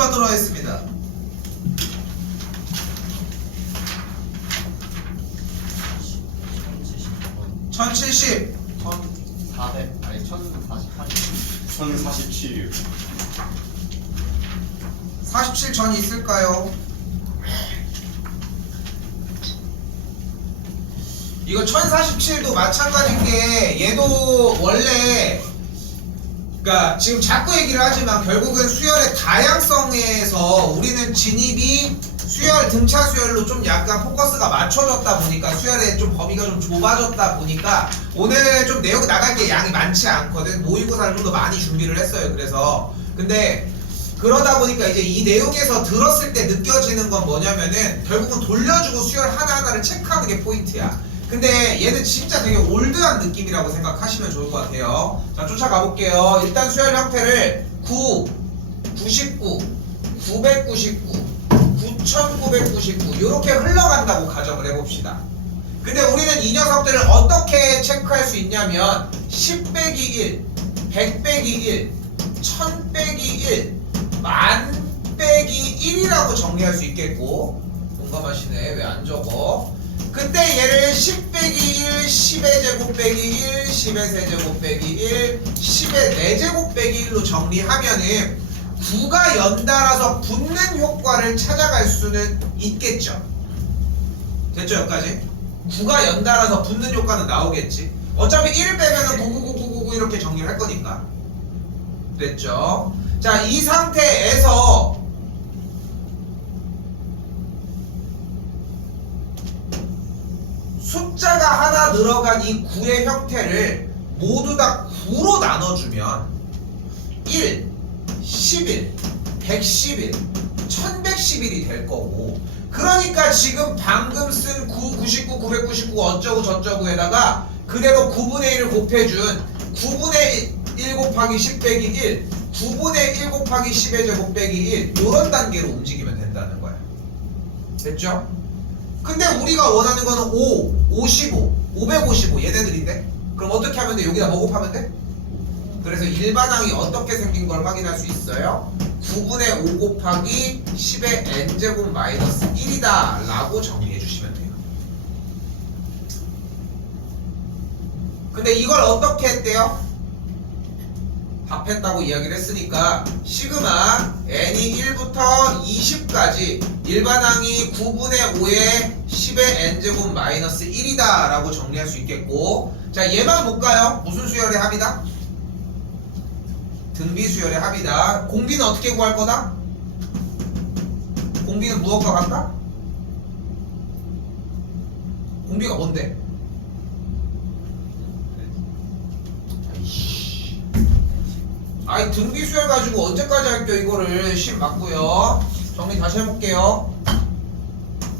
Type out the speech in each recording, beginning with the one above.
받도록 하겠습니다. 1070 1400 아니 1048 1047이요. 47 전이 있을까요? 이거 1047도 마찬가지인 게 얘도 원래 그러니까 지금 자꾸 얘기를 하지만 결국은 수열의 다양성에서 우리는 진입이 수열 등차 수열로 좀 약간 포커스가 맞춰졌다 보니까 수열의 좀 범위가 좀 좁아졌다 보니까 오늘 좀 내용 나갈 게 양이 많지 않거든. 모의고사를 좀 더 많이 준비를 했어요. 그래서 근데 그러다 보니까 이제 이 내용에서 들었을 때 느껴지는 건 뭐냐면은 결국은 돌려주고 수열 하나하나를 체크하는 게 포인트야. 근데 얘는 진짜 되게 올드한 느낌이라고 생각하시면 좋을 것 같아요. 자, 쫓아가 볼게요. 일단 수열 형태를 9, 99, 999, 9999 이렇게 흘러간다고 가정을 해봅시다. 근데 우리는 이 녀석들을 어떻게 체크할 수 있냐면 10 빼기 1, 100 빼기 1, 1000 빼기 1, 10,000 빼기 1이라고 정리할 수 있겠고, 공감하시네. 왜 안 적어? 그때 얘를 10 빼기 1, 10의 제곱 빼기 1, 10의 세제곱 빼기 1, 10의 4제곱 빼기 1로 정리하면은 9가 연달아서 붙는 효과를 찾아갈 수는 있겠죠. 됐죠? 여기까지? 9가 연달아서 붙는 효과는 나오겠지. 어차피 1을 빼면은 99999 이렇게 정리를 할 거니까. 됐죠? 자, 이 상태에서 숫자가 하나 늘어간 이 9의 형태를 모두 다 9로 나눠주면 1, 11, 111, 1111이 될 거고, 그러니까 지금 방금 쓴 9, 99, 999 어쩌고 저쩌고에다가 그대로 9분의 1을 곱해준 9분의 1 곱하기 10 빼기 1, 9분의 1 곱하기 10의 제곱 빼기 1 이런 단계로 움직이면 된다는 거야. 됐죠? 근데 우리가 원하는 거는 5, 55, 555 얘네들인데? 그럼 어떻게 하면 돼? 여기다 뭐 곱하면 돼? 그래서 일반항이 어떻게 생긴 걸 확인할 수 있어요? 9분의 5 곱하기 10의 n제곱 마이너스 1이다 라고 정리해 주시면 돼요. 근데 이걸 어떻게 했대요? 답했다고 이야기를 했으니까 시그마 n이 1부터 20까지 일반항이 9분의 5에 10의 n제곱 마이너스 1이다 라고 정리할 수 있겠고, 자 얘만 볼까요? 무슨 수열의 합이다? 등비 수열의 합이다. 공비는 어떻게 구할 거다? 공비는 무엇과 같다? 공비가 뭔데? 아이 등비 수열 가지고 언제까지 할게요 이거를. 10 맞고요. 정리 다시 해볼게요.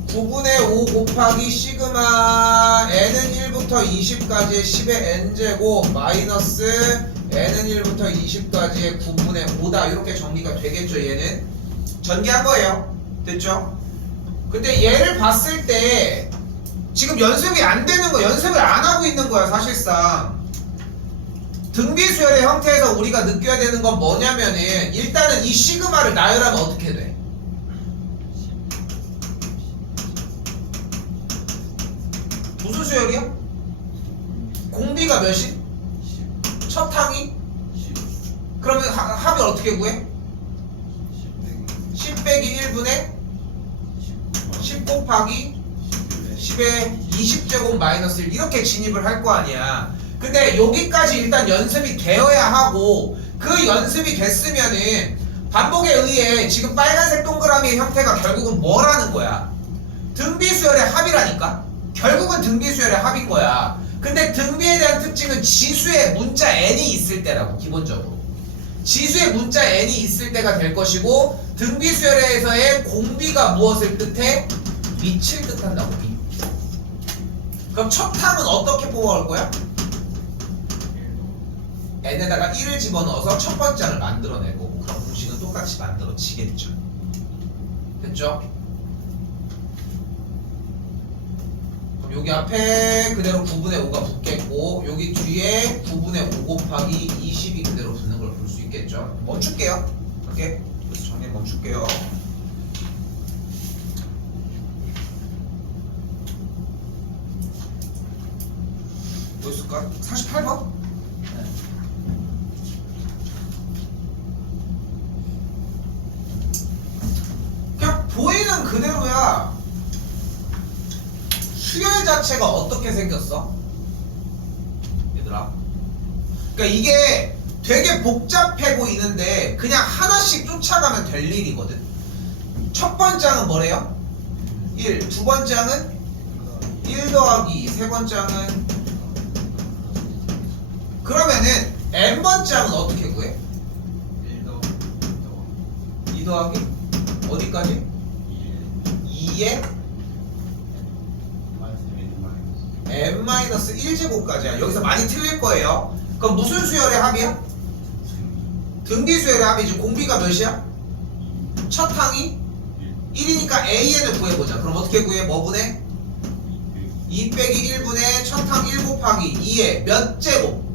9분의 5 곱하기 시그마 n은 1부터 20까지의 10의 n제곱 마이너스 n은 1부터 20까지의 9분의 5다 이렇게 정리가 되겠죠. 얘는 전개한 거예요. 됐죠? 근데 얘를 봤을 때 지금 연습이 안 되는 거, 연습을 안 하고 있는 거야 사실상. 등비수열의 형태에서 우리가 느껴야 되는 건 뭐냐면은 일단은 이 시그마를 나열하면 어떻게 돼? 무슨 수열이야? 공비가 몇이? 첫 항이? 그러면 합을 어떻게 구해? 10 빼기 1분의 10 곱하기 10의 20제곱 마이너스 1 이렇게 진입을 할 거 아니야. 근데 여기까지 일단 연습이 되어야 하고, 그 연습이 됐으면은 반복에 의해 지금 빨간색 동그라미의 형태가 결국은 뭐라는 거야? 등비수열의 합이라니까? 결국은 등비수열의 합인 거야. 근데 등비에 대한 특징은 지수의 문자 n이 있을 때라고. 기본적으로 지수의 문자 n이 있을 때가 될 것이고, 등비수열에서의 공비가 무엇을 뜻해? 밑을 뜻한다고. 밑. 그럼 첫 항은 어떻게 뽑아올 거야? n에다가 1을 집어넣어서 첫 번째 항을 만들어낼 거고, 그럼 공식은 똑같이 만들어지겠죠. 됐죠? 그럼 여기 앞에 그대로 9분의 5가 붙겠고, 여기 뒤에 9분의 5 곱하기 20이 그대로 붙는 걸 볼 수 있겠죠. 멈출게요. 오케이? 그래서 정리 멈출게요. 뭐 있을까? 48번? 그냥 보이는 그대로야. 수열 자체가 어떻게 생겼어? 얘들아. 그러니까 이게 되게 복잡해 보이는데 그냥 하나씩 쫓아가면 될 일이거든. 첫 번째는 뭐래요? 1. 두 번째는 1 더하기 2. 세 번째는 그러면은 n번째는 어떻게 구해? 2 더하기 어디까지? 2에 n-1제곱까지야. 여기서 많이 틀릴 거예요. 그럼 무슨 수열의 합이야? 등비 수열의 합이지. 공비가 몇이야? 첫 항이 1이니까 an을 구해보자. 그럼 어떻게 구해? 뭐 분해? 2 빼기 1분의 첫 항 1 곱하기 2에 몇 제곱?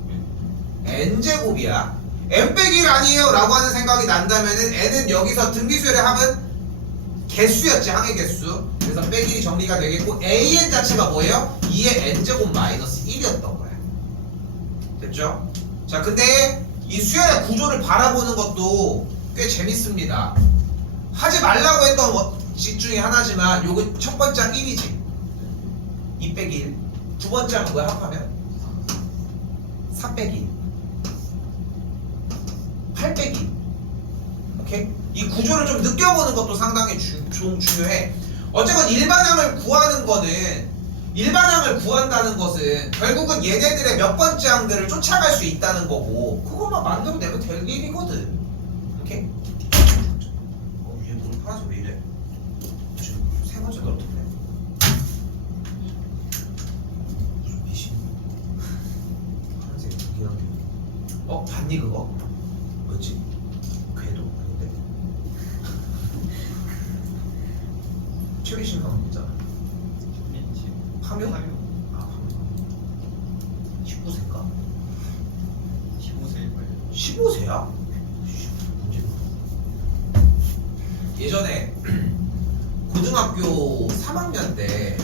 n제곱이야. n 빼기 1 아니에요 라고 하는 생각이 난다면은 n은 여기서 등비 수열의 합은 개수였지. 항의 개수. 그래서 빼기 1이 정리가 되겠고 an 자체가 뭐예요? 2의 n제곱 마이너스 1이었던 거야. 됐죠? 자, 근데 이 수열의 구조를 바라보는 것도 꽤 재밌습니다. 하지 말라고 했던 식 중에 하나지만 요거 첫 번째 항 1이지. 2 빼기 1. 두 번째 항 뭐야? 합하면? 4 빼기 1. 8 빼기 1. 오케이? 이 구조를 좀 느껴보는 것도 상당히 좀 중요해. 어쨌건 일반항을 구하는 거는, 일반항을 구한다는 것은 결국은 얘네들의 몇 번째 항들을 쫓아갈 수 있다는 거고, 그것만 만들어내면 될 일이거든. 오케이? 위에 무릎 파란색 왜 이래? 지금 세 번째 떨어뜨리네. 무슨 미신? 파란색 여기랑 봤니 그거? 뭐지? 궤도 아닌데? 최리신 가면 있잖아. 파묘? 아, 파묘. 19세인가? 15세일 거예요. 15세야? 예전에 고등학교 3학년 때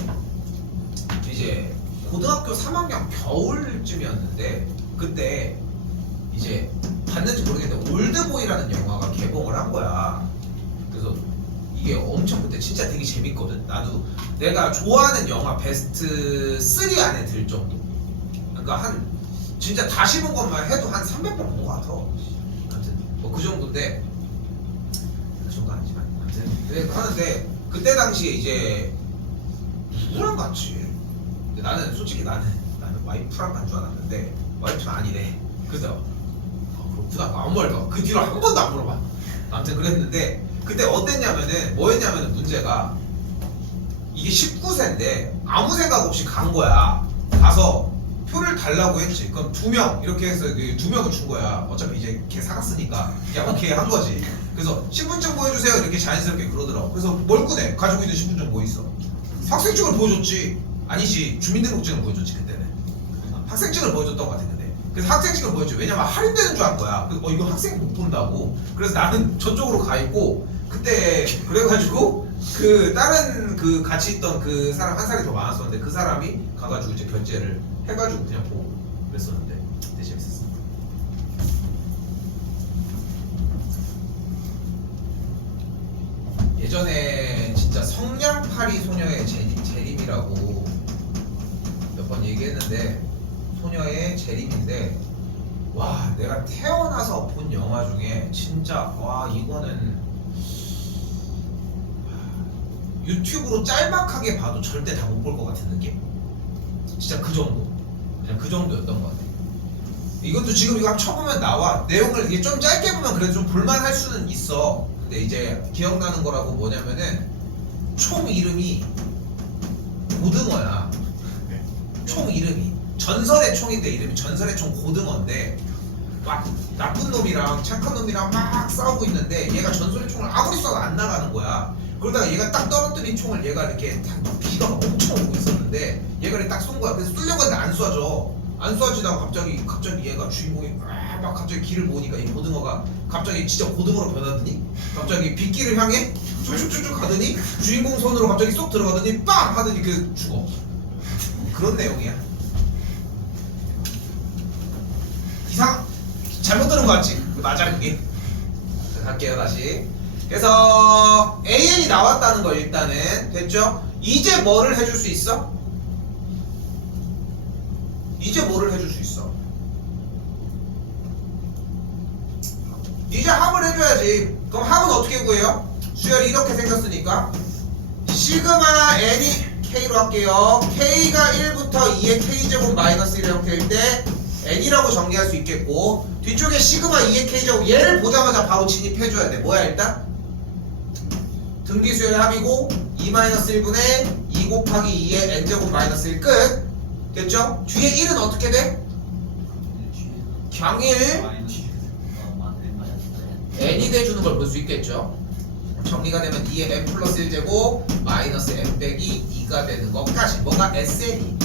이제 고등학교 3학년 겨울쯤이었는데 그때 이제 봤는지 모르겠는데 올드보이라는 영화가 개봉을 한 거야. 그래서 이게 엄청 그때 진짜 되게 재밌거든. 나도 내가 좋아하는 영화 베스트 3 안에 들 정도. 그러니까 한 진짜 다시 본 것만 해도 한 300번 본 것 같아. 아무튼 뭐 그 정도인데 그 정도 아니지만 아무튼 그래 하는데 그때 당시에 이제 누구랑 갔지? 근데 나는 솔직히 나는 와이프랑 간 줄 알았는데 와이프는 아니래. 그래서 그렇구나 아무 말도 그 뒤로 한 번도 안 물어봐. 아무튼 그랬는데 그때 어땠냐면은 뭐였냐면은 문제가 이게 19세인데 아무 생각 없이 간 거야. 가서 표를 달라고 했지. 그럼 2명 이렇게 해서 2명을 준 거야. 어차피 이제 걔 사갔으니까 야 오케이 한 거지. 그래서 신분증 보여주세요 이렇게 자연스럽게 그러더라고. 그래서 뭘 꺼내? 가지고 있는 신분증 뭐 있어? 학생증을 보여줬지. 아니지 주민등록증을 보여줬지 그때는. 학생증을 보여줬던 것 같은데. 그래서 학생증을 보여줬지. 왜냐면 할인되는 줄 알 거야. 이거 학생 못 본다고. 그래서 나는 저쪽으로 가 있고 그때 그래가지고 그 다른 그 같이 있던 그 사람 한 살이 더 많았었는데 그 사람이 가가지고 이제 결제를 해가지고 그냥 보고 그랬었는데 되게 재밌었어. 예전에 진짜 성냥팔이 소녀의 재림이라고 몇 번 얘기했는데 소녀의 재림인데 와 내가 태어나서 본 영화 중에 진짜 와 이거는 유튜브로 짤막하게 봐도 절대 다 못 볼 것 같은 느낌? 진짜 그 정도. 그냥 그 정도였던 것 같아. 이것도 지금 이거 한번 쳐보면 나와. 내용을 이게 좀 짧게 보면 그래도 좀 볼만할 수는 있어. 근데 이제 기억나는 거라고 뭐냐면은 총 이름이 고등어야. 총 이름이 전설의 총인데 이름이 전설의 총 고등어인데 막 나쁜 놈이랑 착한 놈이랑 막 싸우고 있는데 얘가 전설의 총을 아무리 쏴도 안 나가는 거야. 그러다가 얘가 딱 떨어뜨린 총을 얘가 이렇게 비가 엄청 오고 있었는데 얘가 이렇게 딱 쏜 거야. 그래서 쏘려고 했는데 안 쏴져. 안 쏴지다가 갑자기 얘가 주인공이 막 막 갑자기 길을 보니까 이 고등어가 갑자기 진짜 고등어로 변하더니 갑자기 빗길을 향해 쭉쭉쭉쭉 가더니 주인공 손으로 갑자기 쏙 들어가더니 빵 하더니 그 죽어. 그런 내용이야. 이상 잘못 들은 거 같지? 맞아 그게. 자, 갈게요 다시. 그래서 AN이 나왔다는 거 일단은 됐죠? 이제 뭐를 해줄 수 있어? 이제 뭐를 해줄 수 있어? 이제 합을 해줘야지. 그럼 합은 어떻게 구해요? 수열이 이렇게 생겼으니까 시그마 n이 k로 할게요. k가 1부터 2의 k제곱 마이너스 1의 형태일 때 n이라고 정리할 수 있겠고 뒤쪽에 시그마 2의 k제곱 얘를 보자마자 바로 진입해줘야 돼. 뭐야 일단? 등비수열의 합이고 2-1분의 2 곱하기 2의 n제곱 마이너스 1 끝. 됐죠? 뒤에 1은 어떻게 돼? 경일 n이 돼주는 걸 볼 수 있겠죠? 정리가 되면 2의 n 플러스 1제곱 마이너스 n 빼기 2가 되는 것까지 뭐가 SN이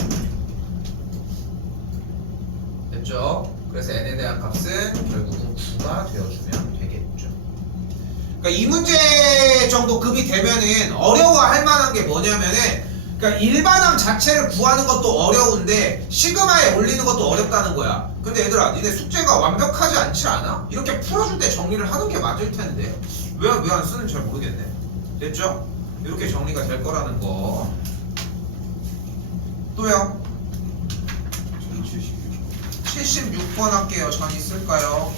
됐죠? 그래서 n에 대한 값은 결국은 9가 되어주면 되겠죠. 그러니까 이 문제 정도 급이 되면은 어려워할 만한 게 뭐냐면은 그러니까 일반항 자체를 구하는 것도 어려운데 시그마에 올리는 것도 어렵다는 거야. 근데 얘들아 니네 숙제가 완벽하지 않지 않아? 이렇게 풀어줄 때 정리를 하는 게 맞을 텐데 왜 안 쓰는지 잘 모르겠네. 됐죠? 이렇게 정리가 될 거라는 거. 또요? 76번 할게요. 전 있을까요?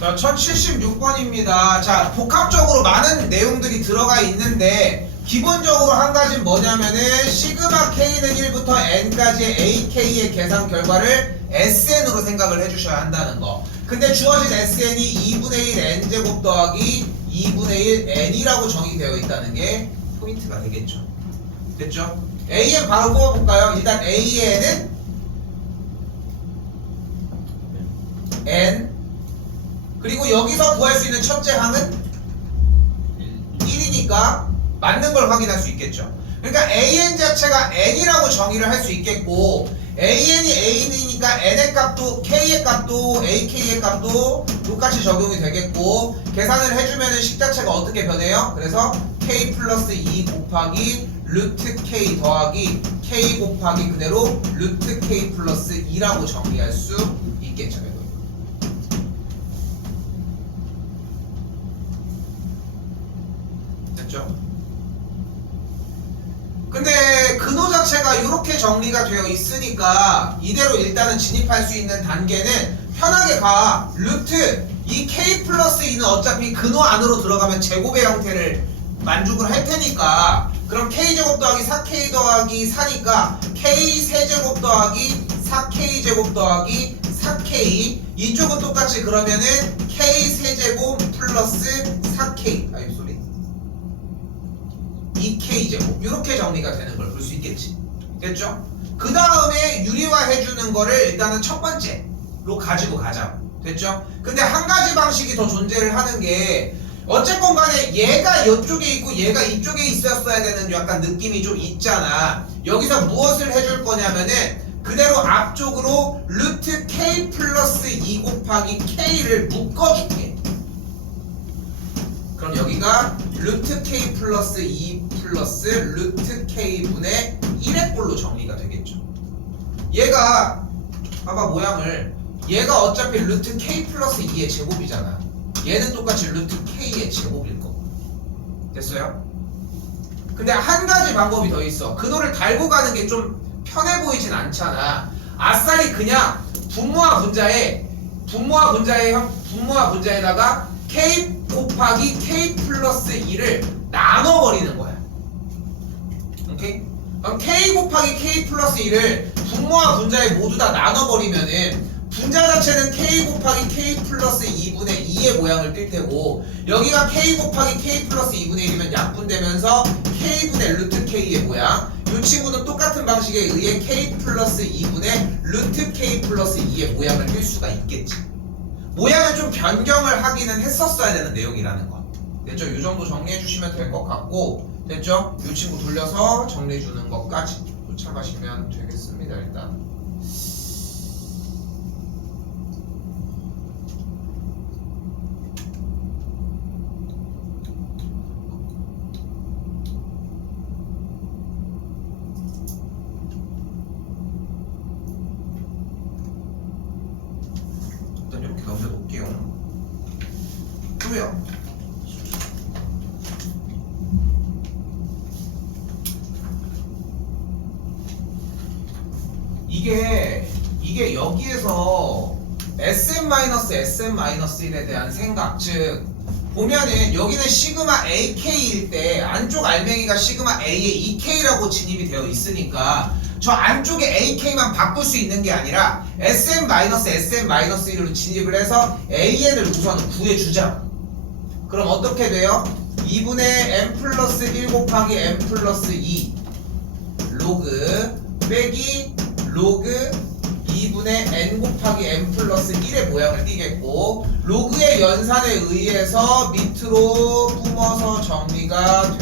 자, 1076번입니다. 자, 복합적으로 많은 내용들이 들어가 있는데 기본적으로 한 가지는 뭐냐면은 시그마 k는 1부터 n까지의 ak의 계산 결과를 sn으로 생각을 해주셔야 한다는 거. 근데 주어진 sn이 2분의 1 n제곱 더하기 2분의 1 n이라고 정의되어 있다는 게 포인트가 되겠죠. 됐죠? an 바로 뽑아볼까요? 일단 an은 n 그리고 여기서 구할 수 있는 첫째 항은 1이니까 맞는 걸 확인할 수 있겠죠. 그러니까 an 자체가 n이라고 정의를 할 수 있겠고 an이 n이니까 n의 값도 k의 값도 ak의 값도 똑같이 적용이 되겠고 계산을 해주면은 식 자체가 어떻게 변해요? 그래서 k 플러스 2 곱하기 루트 k 더하기 k 곱하기 그대로 루트 k 플러스 2라고 정리할 수 있겠죠. 근데 근호 자체가 이렇게 정리가 되어 있으니까 이대로 일단은 진입할 수 있는 단계는 편하게 가. 루트 이 k 플러스 2는 어차피 근호 안으로 들어가면 제곱의 형태를 만족을 할 테니까 그럼 k제곱 더하기 4k 더하기 4니까 k 세제곱 더하기 4k 제곱 더하기 4k 이쪽은 똑같이 그러면은 k 세제곱 플러스 4k 아이 소리 2k제곱 이렇게 정리가 되는 걸 볼 수 있겠지. 됐죠? 그 다음에 유리화해주는 거를 일단은 첫 번째로 가지고 가자. 됐죠? 근데 한 가지 방식이 더 존재를 하는 게 어쨌건 간에 얘가 이쪽에 있고 얘가 이쪽에 있었어야 되는 약간 느낌이 좀 있잖아. 여기서 무엇을 해줄 거냐면은 그대로 앞쪽으로 루트 k 플러스 2 곱하기 k를 묶어줄게. 그럼 여기가 루트 k 플러스 2 플러스 루트 k 분의 1의 꼴로 정리가 되겠죠. 얘가 봐봐 모양을 얘가 어차피 루트 k 플러스 2의 제곱이잖아. 얘는 똑같이 루트 k의 제곱일 거고. 됐어요? 근데 한 가지 방법이 더 있어. 근호를 달고 가는 게 좀 편해 보이진 않잖아. 아싸리 그냥 분모와 분자에다가 k 곱하기 k 플러스 2를 나눠버리는 거야. 오케이? 그럼 k 곱하기 k 플러스 2를 분모와 분자에 모두 다 나눠버리면은 분자 자체는 k 곱하기 k 플러스 2분의 2의 모양을 띌 테고 여기가 k 곱하기 k 플러스 2분의 1이면 약분되면서 k분의 루트 k의 모양 이 이 친구는 똑같은 방식에 의해 k 플러스 2분의 루트 k 플러스 2의 모양을 띌 수가 있겠지. 모양을 좀 변경을 하기는 했었어야 되는 내용이라는 거. 됐죠? 이 정도 정리해 주시면 될 것 같고, 됐죠? 이 친구 돌려서 정리해 주는 것까지 쫓아가시면 되겠습니다. 일단 이렇게 넘겨놓을게요. 또요. 이게 여기에서 SM-SM-1에 대한 생각, 즉 보면은 여기는 시그마 AK일 때 안쪽 알맹이가 시그마 A의 2K라고 진입이 되어 있으니까 저 안쪽에 AK만 바꿀 수 있는 게 아니라 SM-SM-1로 진입을 해서 AN을 우선 구해주자. 그럼 어떻게 돼요? 2분의 n 플러스 1 곱하기 n 플러스 2 로그 빼기 로그 2분의 n 곱하기 n 플러스 1의 모양을 띠겠고, 로그의 연산에 의해서 밑으로 뿜어서 정리가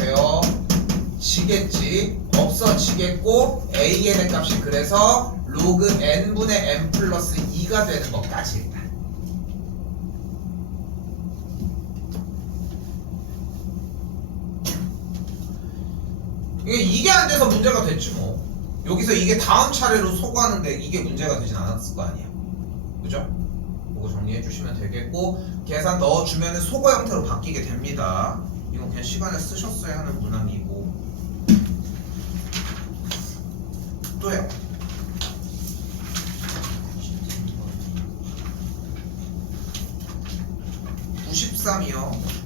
되어지겠지. 없어지겠고 AN의 값이 그래서 로그 n분의 n 플러스 2가 되는 것까지 일단. 이게 안 돼서 문제가 됐지 뭐. 여기서 이게 다음 차례로 소거하는데 이게 문제가 되진 않았을 거 아니야. 그죠? 그거 정리해 주시면 되겠고, 계산 넣어주면은 소거 형태로 바뀌게 됩니다. 이건 그냥 시간에 쓰셨어야 하는 문항이고. 또요. 93이요.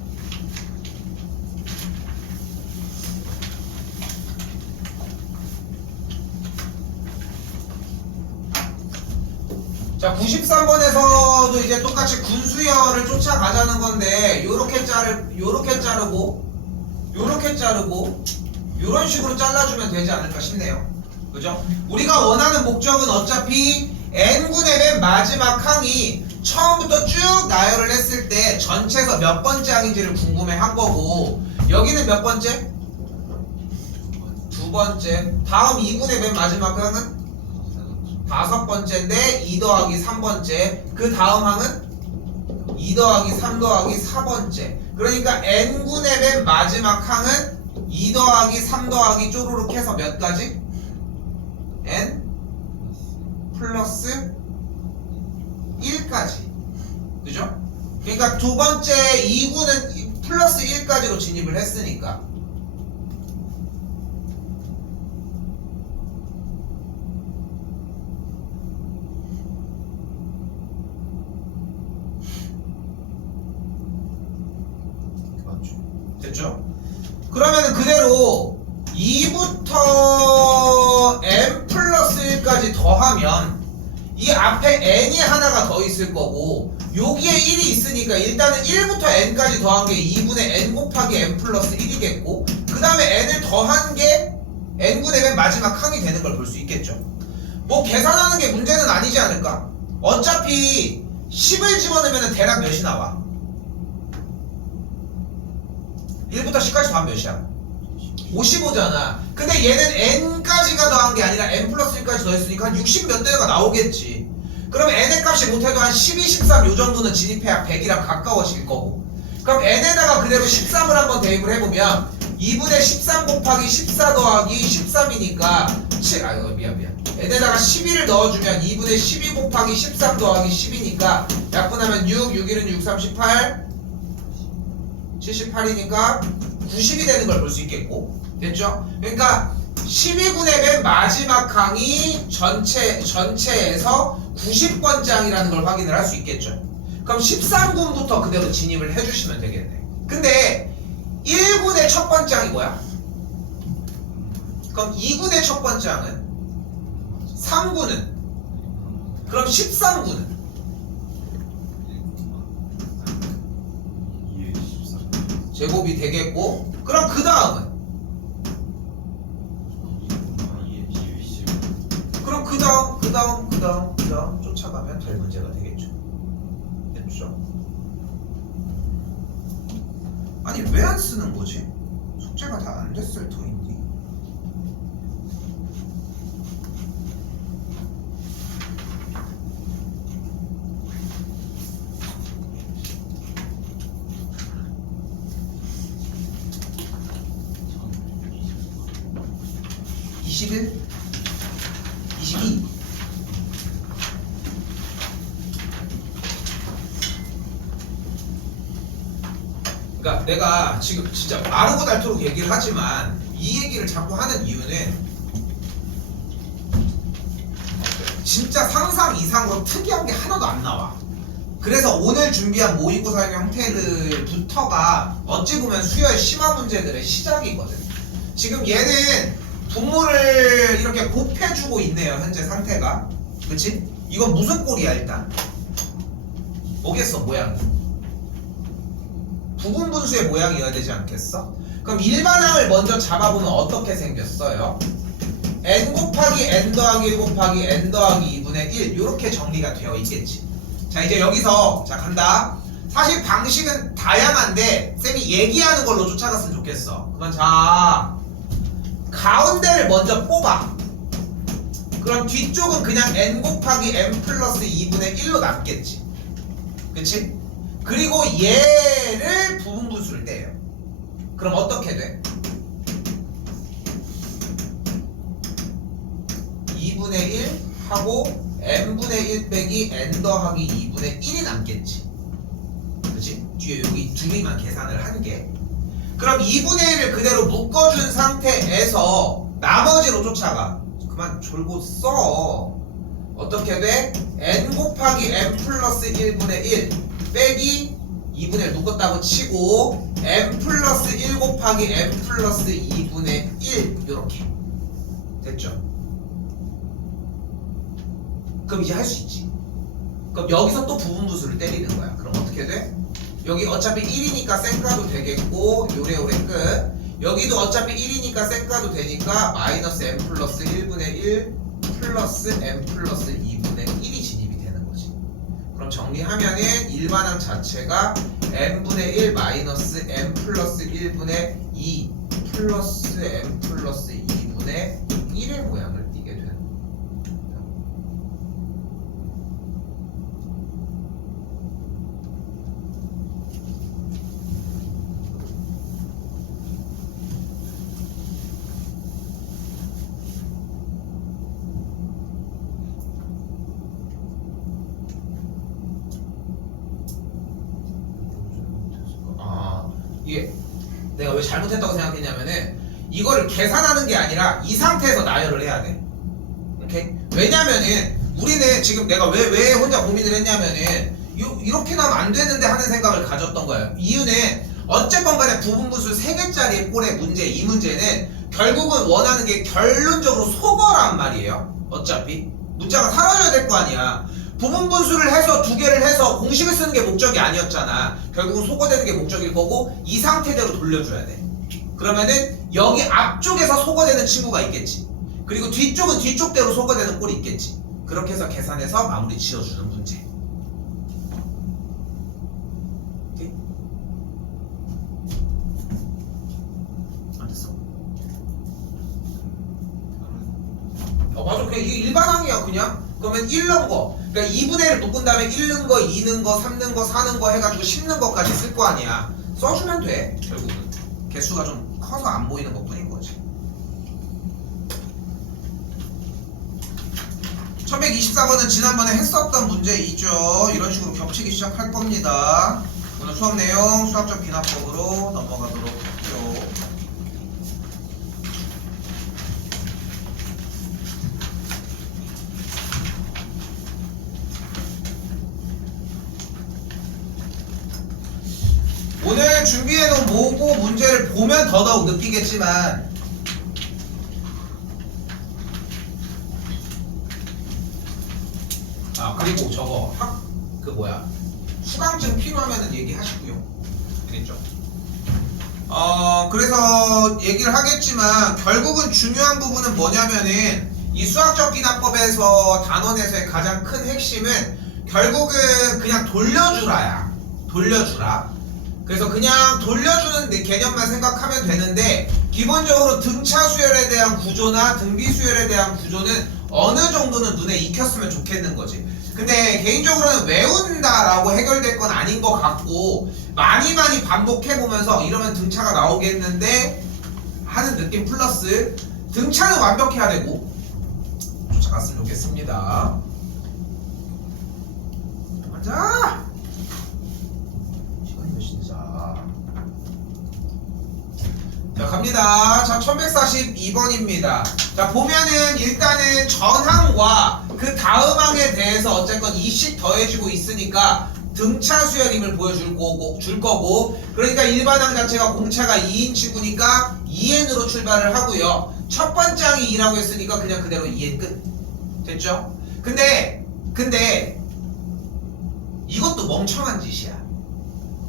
자, 93번에서도 이제 똑같이 군수열을 쫓아가자는 건데, 요렇게 자르고 요런 식으로 잘라주면 되지 않을까 싶네요. 그죠? 우리가 원하는 목적은 어차피 n분의 맨 마지막 항이 처음부터 쭉 나열을 했을 때 전체에서 몇 번째 항인지를 궁금해 한 거고, 여기는 몇 번째? 두 번째. 다음 2분의 맨 마지막 항은? 다섯 번째인데 2 더하기 3번째. 그 다음 항은 2 더하기 3 더하기 4번째. 그러니까 n분의 맨 마지막 항은 2 더하기 3 더하기 쪼르륵 해서 몇 가지? n 플러스 1까지. 그죠? 그러니까 두 번째 2구는 플러스 1까지로 진입을 했으니까. 됐죠? 그러면은 그대로 2부터 n 플러스 1까지 더하면 이 앞에 n이 하나가 더 있을 거고, 여기에 1이 있으니까 일단은 1부터 n까지 더한 게 2분의 n 곱하기 n 플러스 1이겠고, 그 다음에 n을 더한 게 n분의 맨 마지막 항이 되는 걸 볼 수 있겠죠. 뭐 계산하는 게 문제는 아니지 않을까? 어차피 10을 집어넣으면 대략 몇이 나와? 1부터 10까지 더하면 몇이야? 55잖아. 근데 얘는 n까지가 더한 게 아니라 n 플러스 1까지 더했으니까 한 60 몇 대가 나오겠지. 그럼 n의 값이 못해도 한 12, 13 요 정도는 진입해야 100이랑 가까워질 거고, 그럼 n에다가 그대로 13을 한번 대입을 해보면 2분의 13 곱하기 14 더하기 13이니까 7, 미안 n에다가 11을 넣어주면 2분의 12 곱하기 13 더하기 10이니까 약분하면 6, 6일은 6, 38 78이니까 90이 되는 걸 볼 수 있겠고. 됐죠? 그러니까 12군의 맨 마지막 항이 전체에서 90번째 항이라는 걸 확인을 할 수 있겠죠. 그럼 13군부터 그대로 진입을 해주시면 되겠네. 근데 1군의 첫 번째 항이 뭐야? 그럼 2군의 첫 번째 항은? 3군은? 그럼 13군은? 2에 14. 제곱이 되겠고, 그럼 그 다음은? 그 다음 쫓아가면 될 문제가 되겠죠. 됐죠? 아니 왜 안 쓰는 거지? 숙제가 다 안 됐을 터인데. 이 21, 22. 그러니까 내가 지금 진짜 마르고 닳도록 얘기를 하지만 이 얘기를 자꾸 하는 이유는 진짜 상상 이상으로 특이한 게 하나도 안 나와. 그래서 오늘 준비한 모의고사 형태들부터가 어찌 보면 수열 심화 문제들의 시작이거든. 지금 얘는 분모를 이렇게 곱해주고 있네요, 현재 상태가. 그치? 이건 무슨 꼴이야 일단? 뭐겠어 모양이? 부분분수의 모양이어야 되지 않겠어? 그럼 일반항을 먼저 잡아보면 어떻게 생겼어요? n 곱하기 n 더하기 1 곱하기 n 더하기 2분의 1 이렇게 정리가 되어 있겠지. 자 이제 여기서 자 간다. 사실 방식은 다양한데 쌤이 얘기하는 걸로 쫓아갔으면 좋겠어. 그럼 자 가운데를 먼저 뽑아. 그럼 뒤쪽은 그냥 n 곱하기 n 플러스 2분의 1로 남겠지. 그치? 그리고 얘를 부분분수를 떼요. 그럼 어떻게 돼? 2분의 1 하고 n분의 1 빼기 n 더하기 2분의 1이 남겠지. 그치? 뒤에 여기 두 개만 계산을 한 게. 그럼 2분의 1을 그대로 묶어준 상태에서 나머지로 쫓아가. 그만 졸고 써. 어떻게 돼? n 곱하기 n 플러스 1분의 1 빼기 2분의 1 묶었다고 치고 n 플러스 1 곱하기 n 플러스 2분의 1 이렇게 됐죠? 그럼 이제 할 수 있지. 그럼 여기서 또 부분분수를 때리는 거야. 그럼 어떻게 돼? 여기 어차피 1이니까 쌩까도 되겠고 요래요래 끝. 여기도 어차피 1이니까 쌩까도 되니까 마이너스 n 플러스 1분의 1 플러스 n 플러스 2분의 1이 진입이 되는 거지. 그럼 정리하면은 일반항 자체가 n분의 1 마이너스 n 플러스 1분의 2 플러스 n 플러스 2분의 1의 모양을 띠게 되는 거야. 이게 내가 왜 잘못했다고 생각했냐면은 이거를 계산하는 게 아니라 이 상태에서 나열을 해야 돼. 오케이? 왜냐면은 우리는 지금 내가 왜 혼자 고민을 했냐면은 이렇게 나면 안 되는데 하는 생각을 가졌던 거예요. 이유는 어쨌건 간에 부분분수 3개짜리의 꼴의 문제, 이 문제는 결국은 원하는 게 결론적으로 속어란 말이에요. 어차피 문자가 사라져야 될 거 아니야. 부분분수를 해서 2개를 해서 공식을 쓰는 게 목적이 아니었잖아. 결국은 소거되는 게 목적일 거고 이 상태대로 돌려줘야 돼. 그러면은 여기 앞쪽에서 소거되는 친구가 있겠지. 그리고 뒤쪽은 뒤쪽대로 소거되는 꼴이 있겠지. 그렇게 해서 계산해서 마무리 지어주는 문제. 오케이? 안 됐어? 맞아. 그냥 이게 일반항이야 그냥. 그러면 1는 거, 그러니까 2분의 1을 묶은 다음에 1는 거, 2는 거, 3는 거, 4는 거 해가지고 10는 거까지 쓸 거 아니야. 써주면 돼. 결국은 개수가 좀 커서 안 보이는 것 뿐인 거지. 1124번은 지난번에 했었던 문제이죠. 이런 식으로 겹치기 시작할 겁니다. 오늘 수업 내용 수학적 비납법으로 넘어가도록 할게요. 오늘 준비해놓은 모고 문제를 보면 더더욱 느끼겠지만 그리고 저거 수강증 필요하면은 얘기하시고요. 알겠죠? 그래서 얘기를 하겠지만 결국은 중요한 부분은 뭐냐면은 이 수학적 기납법에서 단원에서의 가장 큰 핵심은 결국은 그냥 돌려주라야. 돌려주라. 그래서 그냥 돌려주는 개념만 생각하면 되는데 기본적으로 등차 수열에 대한 구조나 등비 수열에 대한 구조는 어느 정도는 눈에 익혔으면 좋겠는 거지. 근데 개인적으로는 외운다라고 해결될 건 아닌 것 같고 많이 반복해보면서 이러면 등차가 나오겠는데 하는 느낌 플러스 등차는 완벽해야 되고 쫓아갔으면 좋겠습니다. 가자. 시간이 몇 시인지. 자 갑니다. 자 1142번입니다. 자 보면은 일단은 전항과 그 다음 항에 대해서 어쨌건 2씩 더해지고 있으니까 등차 수열임을 보여줄 거고 그러니까 일반항 자체가 공차가 2인 친구니까 2n으로 출발을 하고요. 첫 번째 항이 2라고 했으니까 그냥 그대로 2n 끝. 됐죠? 근데 이것도 멍청한 짓이야.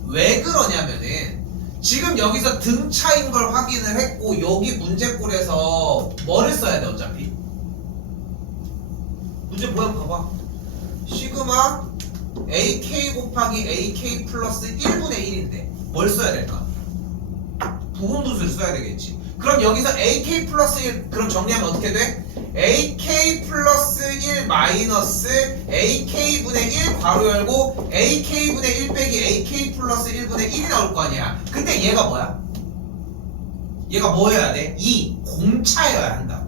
왜 그러냐면은 지금 여기서 등차인 걸 확인을 했고 여기 문제꼴에서 뭐를 써야 돼 어차피? 문제 모양 봐봐. 시그마 AK 곱하기 AK 플러스 1분의 1인데 뭘 써야 될까? 부분분수를 써야 되겠지. 그럼 여기서 AK 플러스 1 그럼 정리하면 어떻게 돼? AK 플러스 1 마이너스 AK분의 1 괄호 열고 AK분의 1 빼기 AK 플러스 1분의 1이 나올 거 아니야. 근데 얘가 뭐야? 얘가 뭐여야 돼? 공차여야 한다고.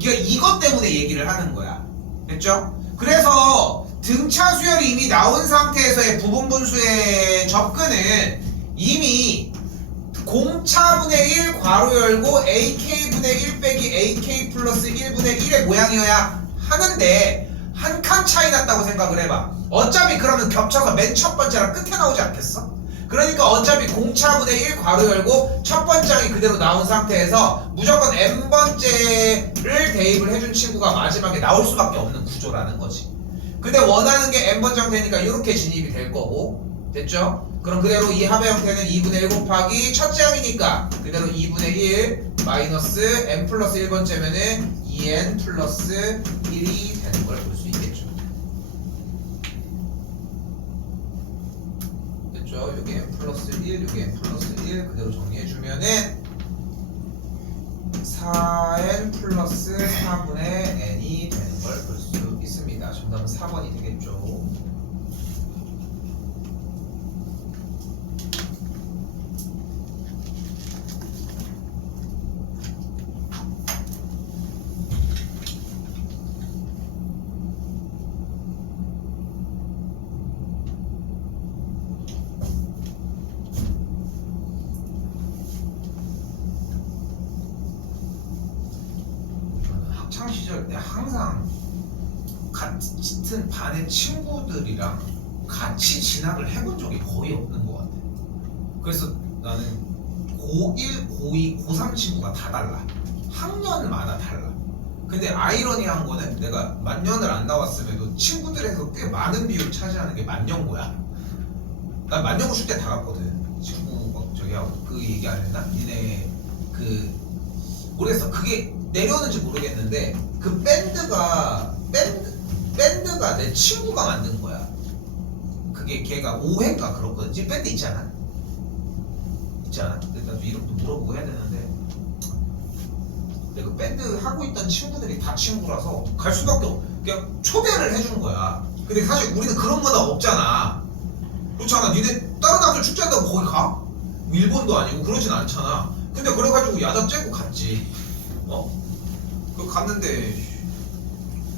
그러니까 이것 때문에 얘기를 하는 거야. 됐죠? 그래서 등차 수열이 이미 나온 상태에서의 부분분수의 접근은 이미 공차분의 1 괄호 열고 AK분의 1 빼기 AK 플러스 1분의 1의 모양이어야 하는데 한 칸 차이 났다고 생각을 해봐. 어차피 그러면 겹쳐서 맨 첫 번째랑 끝에 나오지 않겠어? 그러니까 어차피 공차분의 1 괄호 열고 첫 번째항이 그대로 나온 상태에서 무조건 n번째를 대입을 해준 친구가 마지막에 나올 수밖에 없는 구조라는 거지. 근데 원하는 게 n번째 되니까 이렇게 진입이 될 거고. 됐죠? 그럼 그대로 이 합의 형태는 2분의 1 곱하기 첫째 항이니까 그대로 2분의 1 마이너스 n 플러스 1번째면은 2n 플러스 1이 되는 걸 볼 수 있겠죠. 됐죠? 여기 n 플러스 1, 여기 n 플러스 1 그대로 정리해주면은 4n 플러스 4분의 n이 되는 걸 볼 수 있습니다. 정답은 4번이 되겠죠. 학창시절 때 항상 같은 반의 친구들이랑 같이 진학을 해본 적이 거의 없는 것 같아. 그래서 나는 고1, 고2, 고3 친구가 다 달라. 학년마다 달라. 근데 아이러니한 거는 내가 만년을 안 나왔음에도 친구들에서 꽤 많은 비율을 차지하는 게 만년고야. 난 만년고 쉴 때 다 갔거든. 친구 막 저기 하고 그 얘기 안 했나? 니네 모르겠어. 그게 내려오는지 모르겠는데 그 밴드가 내 친구가 만든 거야. 그게 걔가 5회인가 그렇거든. 지금 밴드 있잖아. 근데 나도 이름도 물어보고 해야 되는데 근데 그 밴드 하고 있던 친구들이 다 친구라서 갈 수밖에 없. 그냥 초대를 해준 거야. 근데 사실 우리는 그런 문화 없잖아. 그렇잖아. 니네 다른 학교 축제한다고 거기 가? 일본도 아니고 그러진 않잖아. 근데 그래가지고 야자 째고 갔지. 그 갔는데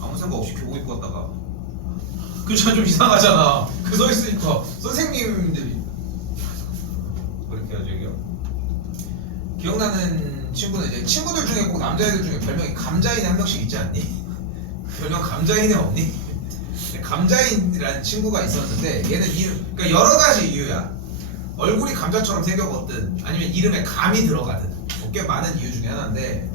아무 생각 없이 교복 입고 갔다가 그렇잖아. 좀 이상하잖아. 그 서있으니까 선생님들이 그렇게 하죠. 기억나는 친구는 이제 친구들 중에 꼭 남자애들 중에 별명이 감자인에 한 명씩 있지 않니? 별명 감자인에 없니? 감자인이라는 친구가 있었는데 얘는 그러니까 여러 가지 이유야. 얼굴이 감자처럼 생겼거든 아니면 이름에 감이 들어가든 꽤 많은 이유 중에 하나인데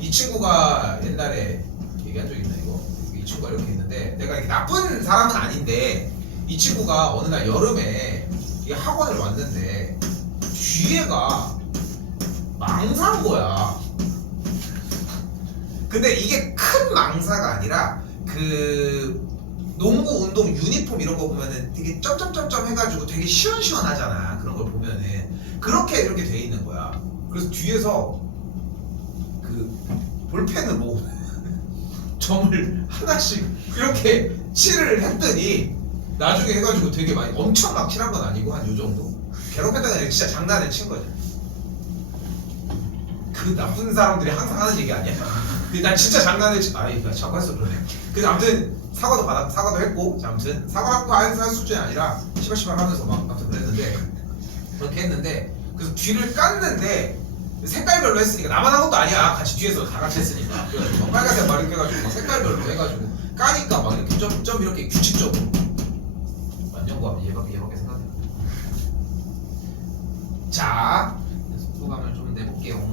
이 친구가 옛날에 얘기한 적 있나 이거? 이 친구가 이렇게 있는데 내가 이렇게 나쁜 사람은 아닌데 이 친구가 어느 날 여름에 이 학원을 왔는데 뒤에가 망사인 거야. 근데 이게 큰 망사가 아니라 그 농구 운동 유니폼 이런 거 보면은 되게 점점점점 해가지고 되게 시원시원하잖아. 그런 걸 보면은 그렇게 이렇게 돼 있는 거야. 그래서 뒤에서 그 볼펜으로 점을 하나씩 이렇게 칠을 했더니 나중에 해가지고 되게 많이 엄청 막 칠한 건 아니고 한 요 정도 괴롭혔다가 아니라 진짜 장난을 친 거지. 그 나쁜 사람들이 항상 하는 얘기 아니야? 근데 난 진짜 장난을 아이 나 자꾸 했어 그러네. 근데 아무튼 사과도 했고, 자, 아무튼 사과하고 하는 수준이 아니라 시발시발 하면서 막 아무튼 그랬는데 그렇게 했는데 그래서 뒤를 깠는데 색깔별로 했으니까 나만 한 것도 아니야. 같이 뒤에서 다 같이 했으니까. 그래서 빨간색 막 이렇게 해가지고 막 색깔별로 해가지고 까니까 막 이렇게 점 이렇게 규칙적으로 완전 고하면 얘밖에 생각해. 자, 소감을 좀 내볼게요.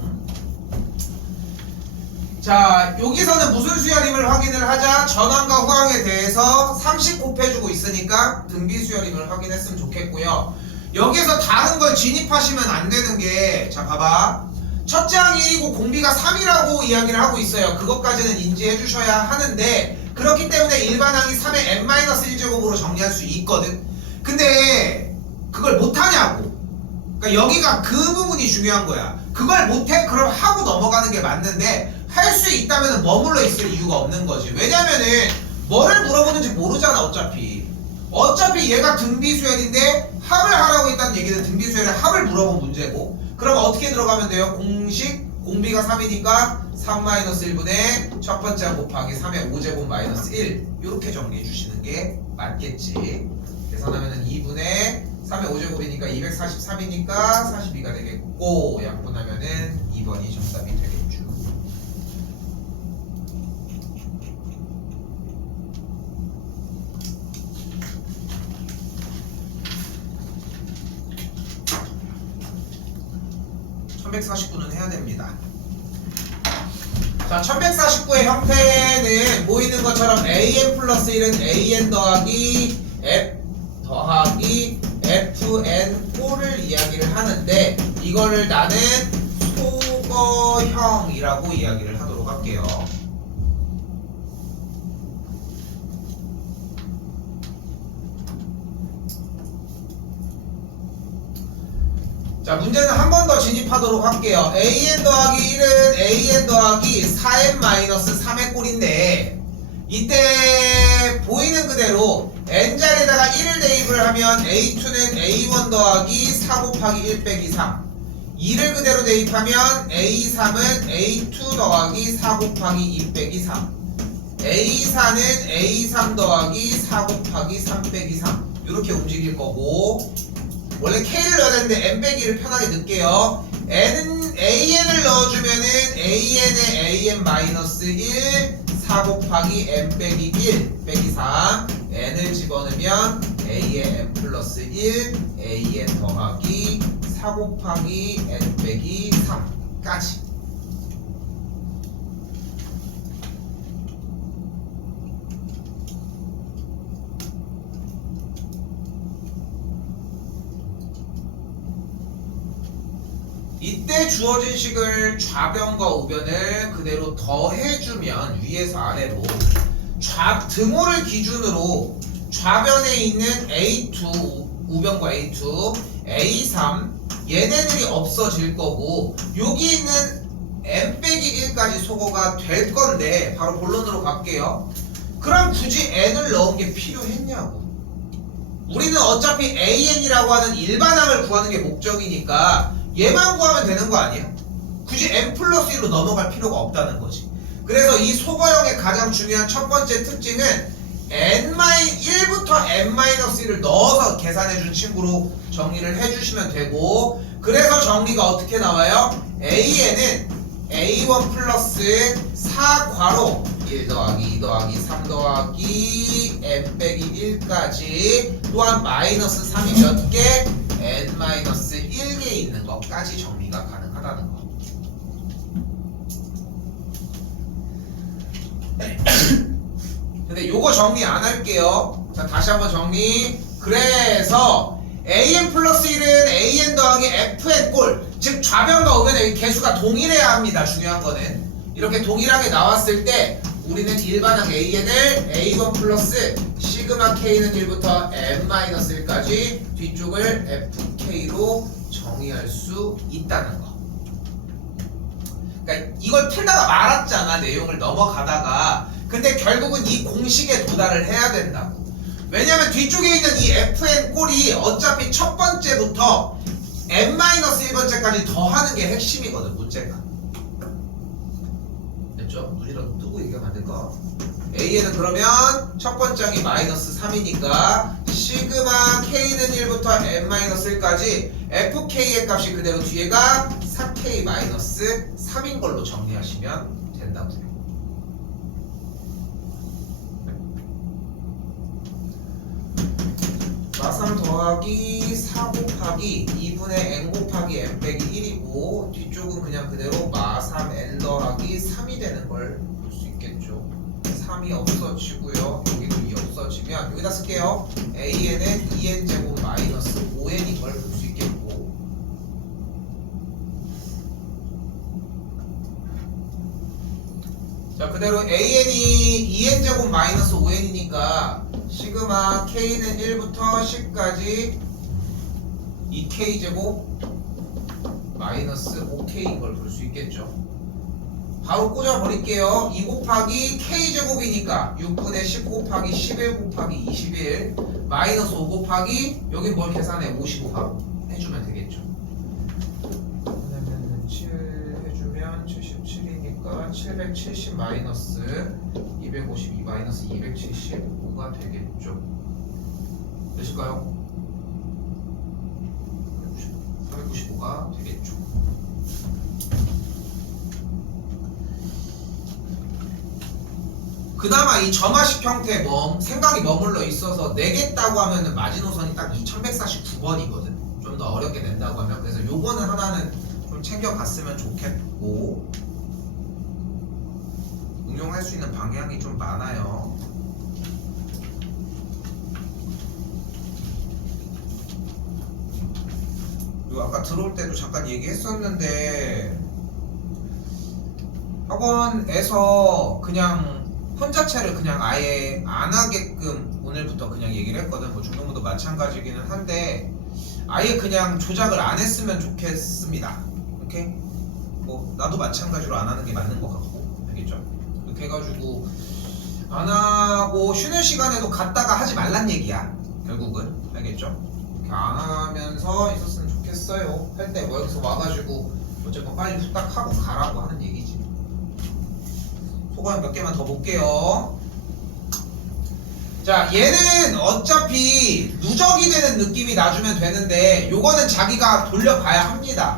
자, 여기서는 무슨 수열임을 확인을 하자. 전환과 후항에 대해서 30 곱해주고 있으니까 등비 수열임을 확인했으면 좋겠고요. 여기에서 다른 걸 진입하시면 안 되는 게, 자 봐봐, 첫째 항이 1이고 공비가 3이라고 이야기를 하고 있어요. 그것까지는 인지해 주셔야 하는데, 그렇기 때문에 일반 항이 3의 n-1제곱으로 정리할 수 있거든. 근데 그걸 못하냐고. 그러니까 여기가 그 부분이 중요한 거야. 그걸 못해? 그럼 하고 넘어가는 게 맞는데 할 수 있다면 머물러 있을 이유가 없는 거지. 왜냐면은 뭐를 물어보는지 모르잖아. 어차피 얘가 등비수열인데 합을 하라고 했다는 얘기는 등비수열의 합을 물어본 문제고, 그럼 어떻게 들어가면 돼요? 공식 공비가 3이니까 3-1분의 첫 번째 항 곱하기 3의 5제곱 마이너스 1 이렇게 정리해 주시는 게 맞겠지. 계산하면은 2분의 3의 5제곱이니까 243이니까 42가 되겠고, 약분하면은 2번이 정답이 되겠죠. (1149는) 해야 됩니다. 자, 1149의 형태는 보이는 것처럼 an 플러스 1은 an 더하기 f 더하기 fn 꼴을 이야기를 하는데, 이거를 나는 소거형이라고 이야기를 하도록 할게요. 자, 문제는 한 번 더 진입하도록 할게요. an 더하기 1은 an 더하기 4n-3의 꼴인데, 이때 보이는 그대로 n자리에다가 1을 대입을 하면 a2는 a1 더하기 4 곱하기 1 빼기 3, 2를 그대로 대입하면 a3은 a2 더하기 4 곱하기 2 빼기 3, a4는 a3 더하기 4 곱하기 3 빼기 3 이렇게 움직일 거고, 원래 k를 넣어야 되는데 n 빼기를 편하게 넣을게요. an을 넣어주면은 an의 an-1 4 곱하기 n 빼기 1 빼기 3, n을 집어넣으면 a의 n 플러스 1 an 더하기 4 곱하기 n 빼기 3까지. 이때 주어진 식을 좌변과 우변을 그대로 더해주면 위에서 아래로 등호를 기준으로 좌변에 있는 A2, 우변과 A2, A3 얘네들이 없어질 거고, 여기 있는 n-1까지 소거가 될 건데, 바로 본론으로 갈게요. 그럼 굳이 n을 넣은 게 필요했냐고. 우리는 어차피 an이라고 하는 일반항을 구하는 게 목적이니까 얘만 구하면 되는 거 아니야? 굳이 n 플러스 1로 넘어갈 필요가 없다는 거지. 그래서 이 소거형의 가장 중요한 첫 번째 특징은 n-1부터 n-1을 넣어서 계산해준 친구로 정리를 해주시면 되고, 그래서 정리가 어떻게 나와요? an은 a1 플러스 4 괄호 1 더하기 2 더하기 3 더하기 n 빼기 1까지, 또한 마이너스 3이 몇 개? n-1개 있는 것까지 정리가 가능하다는 거. 근데 요거 정리 안 할게요. 자, 다시 한번 정리. 그래서 an 플러스 1은 an 더하기 fn 꼴, 즉 좌변과 우변의 개수가 동일해야 합니다. 중요한 거는 이렇게 동일하게 나왔을 때 우리는 일반항 AN을 A1 플러스 시그마 K는 1부터 N-1까지 뒤쪽을 FK로 정의할 수 있다는 거. 그러니까 이걸 풀다가 말았잖아. 내용을 넘어가다가. 근데 결국은 이 공식에 도달을 해야 된다고. 왜냐면 뒤쪽에 있는 이 FN 꼴이 어차피 첫 번째부터 N-1번째까지 더하는 게 핵심이거든, 문제가. 됐죠? 눈이라도 뜨고 얘기하면 안 될까? A에는 그러면 첫 번째 항이 마이너스 3이니까 시그마 K는 1부터 N-1까지 FK의 값이 그대로 뒤에가 4K 마이너스 3인 걸로 정리하시면 된다고요. 마3 더하기 4 곱하기 2분의 n 곱하기 n 빼기 1이고 뒤쪽은 그냥 그대로 마3 n 더하기 3이 되는 걸 볼 수 있겠죠. 3이 없어지고요. 여기도 2 없어지면 여기다 쓸게요. an은 2n제곱 마이너스 5n인 걸 볼 수 있겠고 자 그대로 an이 2n제곱 마이너스 5n이니까 시그마 k는 1부터 10까지 2k제곱 마이너스 5k인 걸 볼 수 있겠죠. 바로 꽂아 버릴게요. 2 곱하기 k제곱이니까 6분의 10 곱하기 11 곱하기 21 마이너스 5 곱하기 여기 뭘 계산해? 55 바로 해주면 되겠죠. 그러면 7 해주면 77이니까 770 마이너스 252 마이너스 275가 되겠죠. 몇일까요? 495가 되겠죠. 그나마 이 점화식 형태의 생각이 머물러 있어서 내겠다고 하면은 마지노선이 딱 2149번이거든. 좀 더 어렵게 낸다고 하면. 그래서 요거는 하나는 좀 챙겨갔으면 좋겠고 응용할 수 있는 방향이 좀 많아요. 그리고 아까 들어올 때도 잠깐 얘기했었는데 학원에서 그냥 혼자체를 그냥 아예 안 하게끔 오늘부터 그냥 얘기를 했거든. 뭐 중등부도 마찬가지기는 한데 아예 그냥 조작을 안 했으면 좋겠습니다. 오케이? 뭐 나도 마찬가지로 안 하는 게 맞는 것 같고 알겠죠? 이렇게 해가지고 안 하고 쉬는 시간에도 갔다가 하지 말란 얘기야. 결국은 알겠죠? 이렇게 안 하면서 있었으면 좋겠어요. 할 때 뭐 여기서 와가지고 어쨌건 빨리 후딱 하고 가라고 하는 얘기지. 소감 몇 개만 더 볼게요. 자, 얘는 어차피 누적이 되는 느낌이 나주면 되는데 요거는 자기가 돌려봐야 합니다.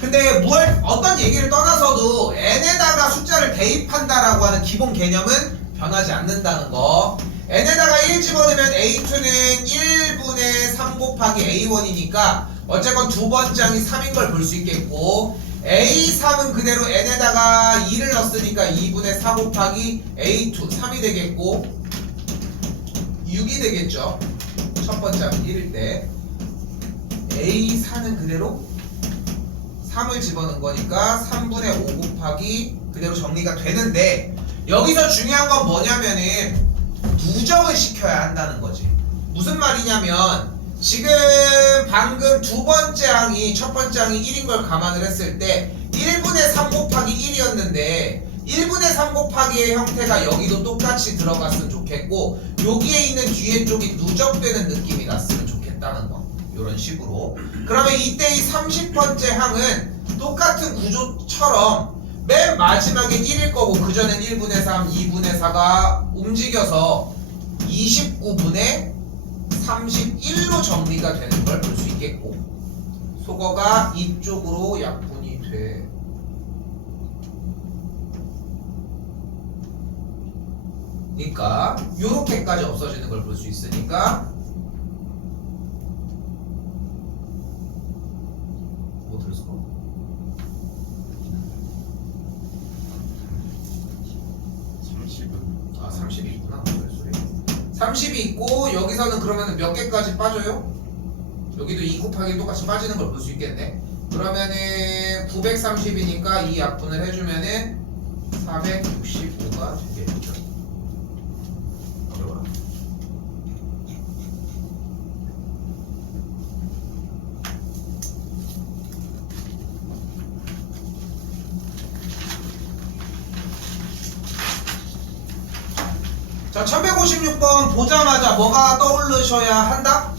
근데 어떤 얘기를 떠나서도 n에다가 숫자를 대입한다라고 하는 기본 개념은 변하지 않는다는 거. n에다가 1 집어넣으면 a2는 1분의 3 곱하기 a1이니까 어쨌건 두 번째 항이 3인 걸 볼 수 있겠고 A3은 그대로 n에다가 2를 넣었으니까 2분의 4 곱하기 A2 3이 되겠고 6이 되겠죠. 첫 번째 항은 1일 때 A4는 그대로 3을 집어넣은 거니까 3분의 5 곱하기 그대로 정리가 되는데 여기서 중요한 건 뭐냐면은 누적을 시켜야 한다는 거지. 무슨 말이냐면 지금 방금 두 번째 항이 첫 번째 항이 1인 걸 감안을 했을 때 1분의 3 곱하기 1이었는데 1분의 3 곱하기의 형태가 여기도 똑같이 들어갔으면 좋겠고 여기에 있는 뒤에 쪽이 누적되는 느낌이 났으면 좋겠다는 거. 이런 식으로. 그러면 이때 이 30번째 항은 똑같은 구조처럼 맨 마지막에 1일 거고 그 전엔 1분의 3, 2분의 4가 움직여서 29분의 31로 정리가 되는 걸 볼 수 있겠고 속어가 이쪽으로 약분이 돼. 그러니까 요렇게까지 없어지는 걸 볼 수 있으니까 뭐 들었어? 30은 아 30이 있구나. 30이 있고 여기서는 그러면 몇 개까지 빠져요? 여기도 2 곱하기 똑같이 빠지는 걸 볼 수 있겠네. 그러면은 930이니까 이 약분을 해주면은 465가 되겠죠. 어려워요. 자, 1156번 보자마자 뭐가 떠오르셔야 한다?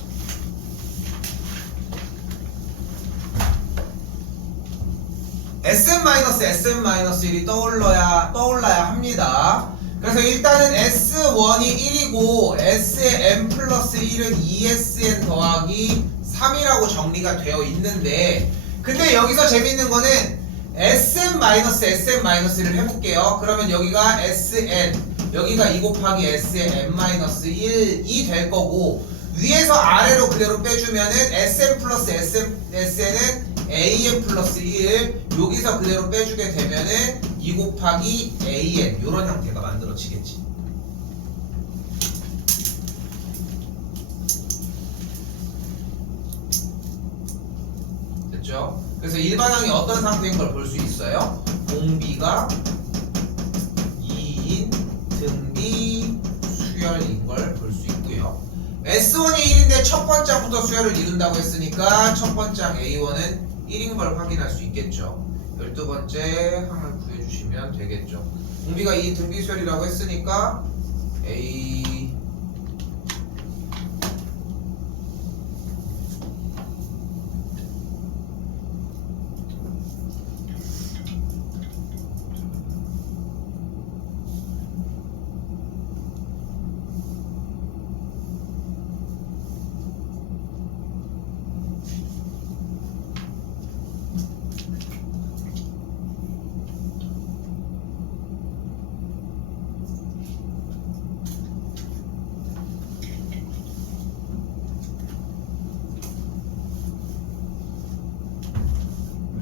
SM-1이 떠올라야 합니다. 그래서 일단은 S1이 1이고 S의 n 플러스 1은 2SN 더하기 3이라고 정리가 되어 있는데, 근데 여기서 재밌는 거는 SM-를 해볼게요. 그러면 여기가 SN, 여기가 2 곱하기 S의 n-1이 될 거고, 위에서 아래로 그대로 빼주면은 SM 플러스 SN은 AN 플러스 1, 여기서 그대로 빼주게 되면은 2 곱하기 AN, 요런 형태가 만들어지겠지. 됐죠? 그래서 일반항이 어떤 상태인 걸 볼 수 있어요? 공비가 2인 등비 수열인 걸 볼 수 있고요. S1이 1인데 첫 번째부터 수열을 이룬다고 했으니까 첫 번째 항 A1은 1인 걸 확인할 수 있겠죠. 12번째 항을 구해주시면 되겠죠. 공비가 2인 등비 수열이라고 했으니까 A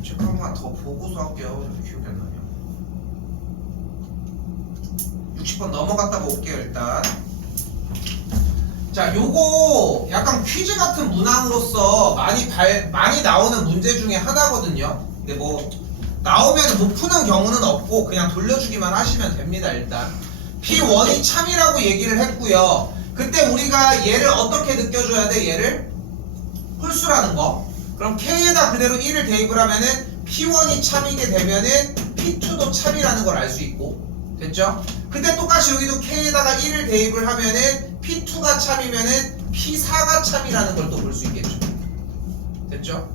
잠깐만 더 보고서 할게요. 기억이 안 나네요. 60번 넘어갔다가 올게요. 일단 자, 요거 약간 퀴즈 같은 문항으로서 많이 나오는 문제 중에 하나거든요. 근데 뭐 나오면 못 푸는 경우는 없고 그냥 돌려주기만 하시면 됩니다. 일단 P1이 참이라고 얘기를 했고요. 그때 우리가 얘를 어떻게 느껴줘야 돼? 얘를 홀수라는 거. 그럼 K에다 그대로 1을 대입을 하면은 P1이 참이게 되면은 P2도 참이라는 걸 알 수 있고, 됐죠? 근데 똑같이 여기도 K에다가 1을 대입을 하면은 P2가 참이면은 P4가 참이라는 걸 또 볼 수 있겠죠. 됐죠?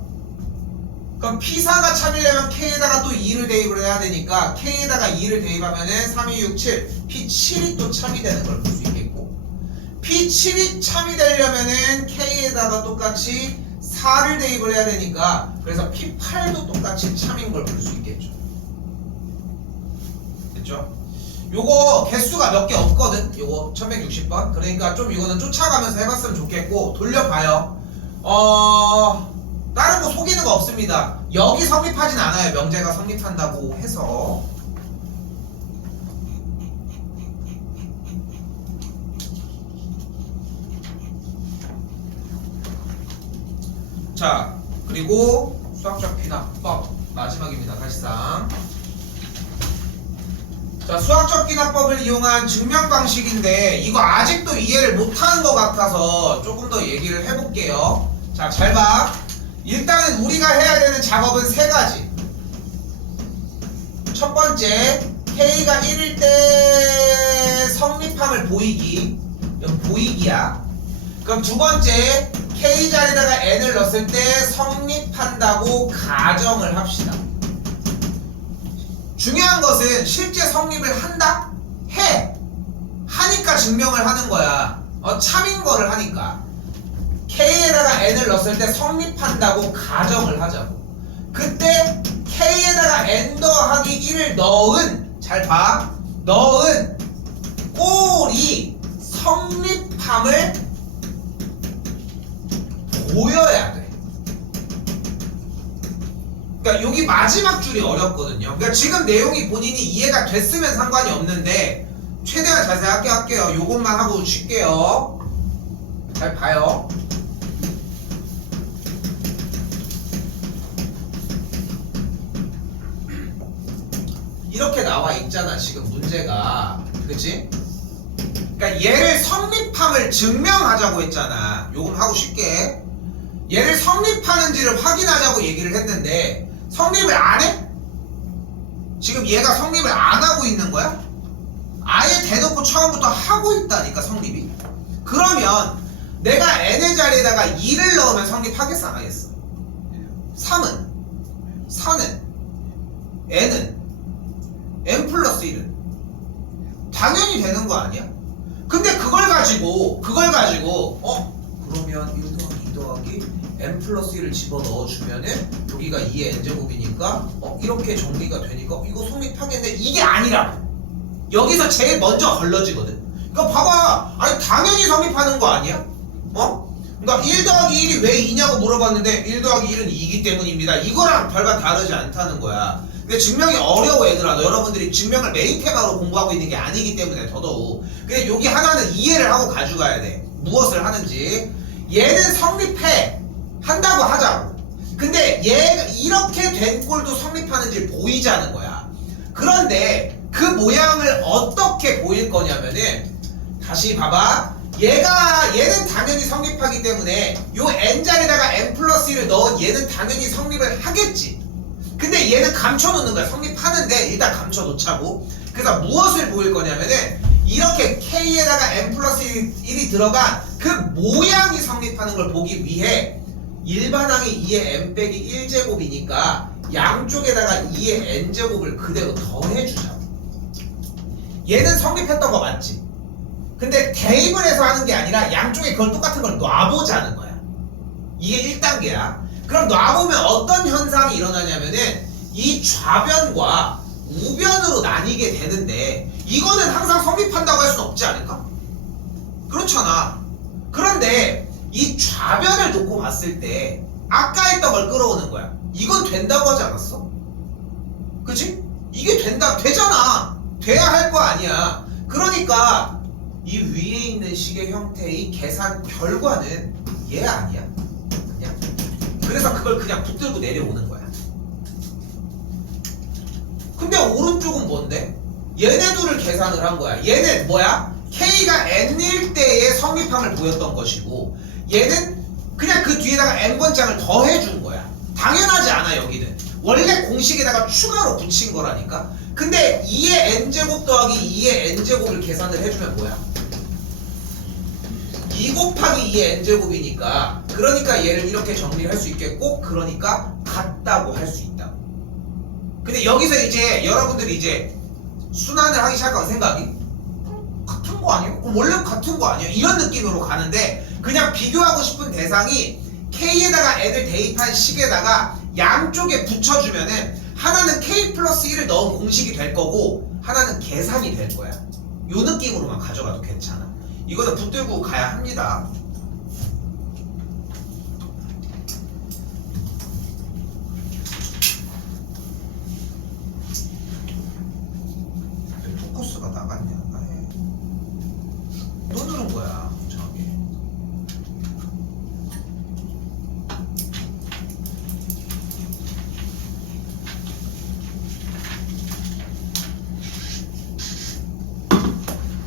그럼 P4가 참이려면 K에다가 또 2를 대입을 해야 되니까 K에다가 2를 대입하면은 3, 2, 6, 7 P7이 또 참이 되는 걸 볼 수 있겠고, P7이 참이 되려면은 K에다가 똑같이 4를 대입을 해야 되니까 그래서 P8도 똑같이 참인 걸 볼 수 있겠죠. 됐죠? 요거 개수가 몇 개 없거든. 요거 1160번. 그러니까 좀 이거는 쫓아가면서 해봤으면 좋겠고, 돌려봐요. 다른 거 속이는 거 없습니다. 여기 성립하진 않아요. 명제가 성립한다고 해서. 자, 그리고 수학적 귀납법 마지막입니다. 사실상. 자, 수학적 귀납법을 이용한 증명 방식인데 이거 아직도 이해를 못하는 것 같아서 조금 더 얘기를 해볼게요. 자, 잘 봐. 일단은 우리가 해야 되는 작업은 세 가지. 첫 번째, K가 1일 때 성립함을 보이기. 이건 보이기야. 그럼 두 번째, K 자리에다가 N을 넣었을 때 성립한다고 가정을 합시다. 중요한 것은 실제 성립을 한다? 해! 하니까 증명을 하는 거야. 참인 거를 하니까. K에다가 N을 넣었을 때 성립한다고 가정을 하자고. 그때 K에다가 N 더하기 1을 넣은, 잘 봐, 넣은 꼴이 성립함을 보여야 돼. 그러니까 여기 마지막 줄이 어렵거든요. 그러니까 지금 내용이 본인이 이해가 됐으면 상관이 없는데 최대한 자세하게 할게요. 요것만 하고 쉴게요. 잘 봐요. 이렇게 나와 있잖아 지금 문제가. 그치? 그러니까 얘를 성립함을 증명하자고 했잖아. 요금 하고 쉽게 얘를 성립하는지를 확인하자고 얘기를 했는데 성립을 안 해? 지금 얘가 성립을 안 하고 있는 거야? 아예 대놓고 처음부터 하고 있다니까 성립이. 그러면 내가 n의 자리에다가 2를 넣으면 성립하겠어 안 하겠어? 3은 4는 n은 n 플러스 1은 당연히 되는 거 아니야? 근데 그걸 가지고 그러면 1 더하기 2 더하기 n 플러스 1을 집어넣어 주면은 여기가 2의 n제곱이니까 이렇게 정리가 되니까 이거 성립하겠네. 이게 아니라고. 여기서 제일 먼저 걸러지거든. 그러니까 봐봐. 아니 당연히 성립하는 거 아니야? 그러니까 1 더하기 1이 왜 2냐고 물어봤는데 1 더하기 1은 2기 때문입니다. 이거랑 별반 다르지 않다는 거야. 근데 증명이 어려워 얘들아. 여러분들이 증명을 메인 테마로 공부하고 있는 게 아니기 때문에 더더욱. 근데 여기 하나는 이해를 하고 가져가야 돼. 무엇을 하는지. 얘는 성립해. 한다고 하자고. 근데 얘가 이렇게 된 꼴도 성립하는지 보이지 않은 거야. 그런데 그 모양을 어떻게 보일 거냐면은 다시 봐봐. 얘는 당연히 성립하기 때문에 요 n자리에다가 n 플러스 1을 넣은 얘는 당연히 성립을 하겠지. 근데 얘는 감춰놓는 거야. 성립하는데 일단 감춰놓자고. 그래서 무엇을 보일 거냐면은 이렇게 k에다가 n 플러스 1이 들어간 그 모양이 성립하는 걸 보기 위해 일반항이 2의 n 빼기 1제곱이니까 양쪽에다가 2의 n제곱을 그대로 더해주자고. 얘는 성립했던 거 맞지? 근데 대입을 해서 하는 게 아니라 양쪽에 그걸 똑같은 걸 놔보자는 거야. 이게 1단계야. 그럼 놔보면 어떤 현상이 일어나냐면은 이 좌변과 우변으로 나뉘게 되는데 이거는 항상 성립한다고 할 수는 없지 않을까? 그렇잖아. 그런데 이 좌변을 놓고 봤을 때 아까 했던 걸 끌어오는 거야. 이건 된다고 하지 않았어? 그치? 이게 되잖아. 돼야 할 거 아니야. 그러니까 이 위에 있는 식의 형태의 계산 결과는 얘 아니야? 그냥. 그래서 그걸 그냥 붙들고 내려오는 거야. 근데 오른쪽은 뭔데? 얘네 둘을 계산을 한 거야. 얘는 뭐야? K가 N일 때의 성립함을 보였던 것이고 얘는 그냥 그 뒤에다가 N번장을 더해준 거야. 당연하지 않아 여기는. 원래 공식에다가 추가로 붙인 거라니까. 근데 2의 N제곱 더하기 2의 N제곱을 계산을 해주면 뭐야? 2 곱하기 2의 N제곱이니까 그러니까 얘를 이렇게 정리할 수 있겠고 그러니까 같다고 할 수 있다. 근데 여기서 이제 여러분들이 이제 순환을 하기 시작한 생각이 같은 거 아니에요? 그럼 원래 같은 거 아니에요? 이런 느낌으로 가는데 그냥 비교하고 싶은 대상이 K에다가 N을 대입한 식에다가 양쪽에 붙여주면은 하나는 K 플러스 1을 넣은 공식이 될 거고 하나는 계산이 될 거야. 요 느낌으로만 가져가도 괜찮아. 이거는 붙들고 가야 합니다. 포커스가 나갔냐? 또 누른 거야. 저기.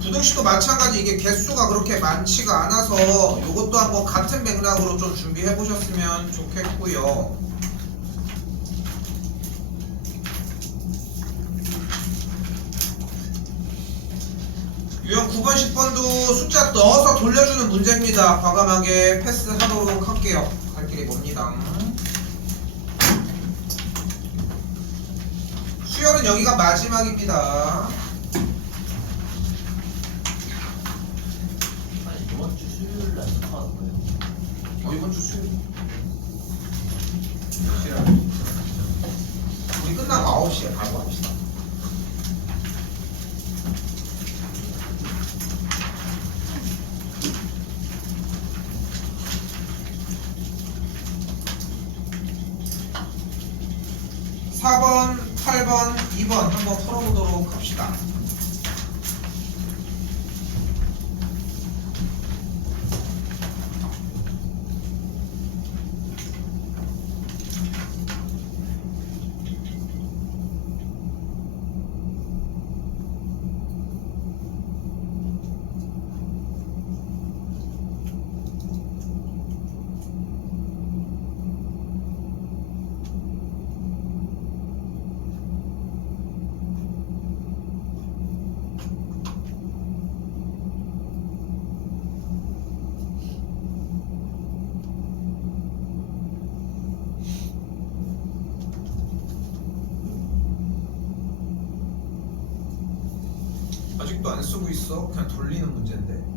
부등식도 마찬가지. 이게 개수가 그렇게 많지가 않아서 요것도 한번 같은 맥락으로 좀 준비해 보셨으면 좋겠고요. 유형 9번 10번도 숫자 넣어서 돌려주는 문제입니다. 과감하게 패스하도록 할게요. 갈 길이 멉니다. 수열은 여기가 마지막입니다. 아니 이번 주 수요일 날 나가는 거예요? 이번 주 수요일 우리 끝나고 9시에 바로 합시다. (4번) 8번 2번 한번 풀어보도록 합시다. 아직도 안 쓰고 있어. 그냥 돌리는 문제인데.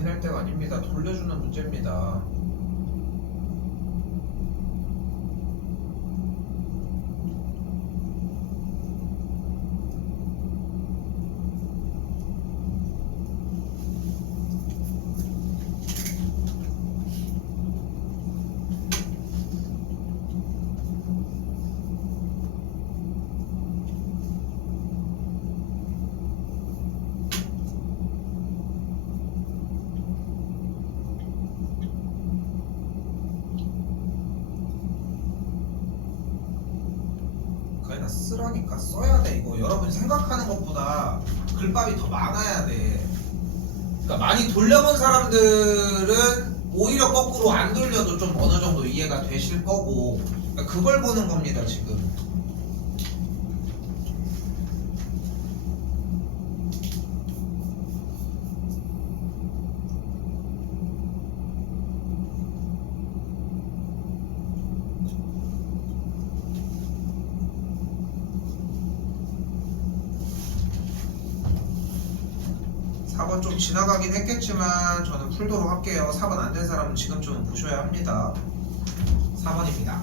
고민할 때가 아닙니다. 돌려주는 문제입니다. 그냥 쓰라니까. 써야 돼. 이거 여러분이 생각하는 것보다 글밥이 더 많아야 돼. 그러니까 많이 돌려본 사람들은 오히려 거꾸로 안 돌려도 좀 어느 정도 이해가 되실 거고, 그러니까 그걸 보는 겁니다 지금. 사 번 좀 지나가긴 했겠지만 저는 풀도록 할게요. 4번 안 된 사람은 지금쯤은 보셔야 합니다. 4번입니다.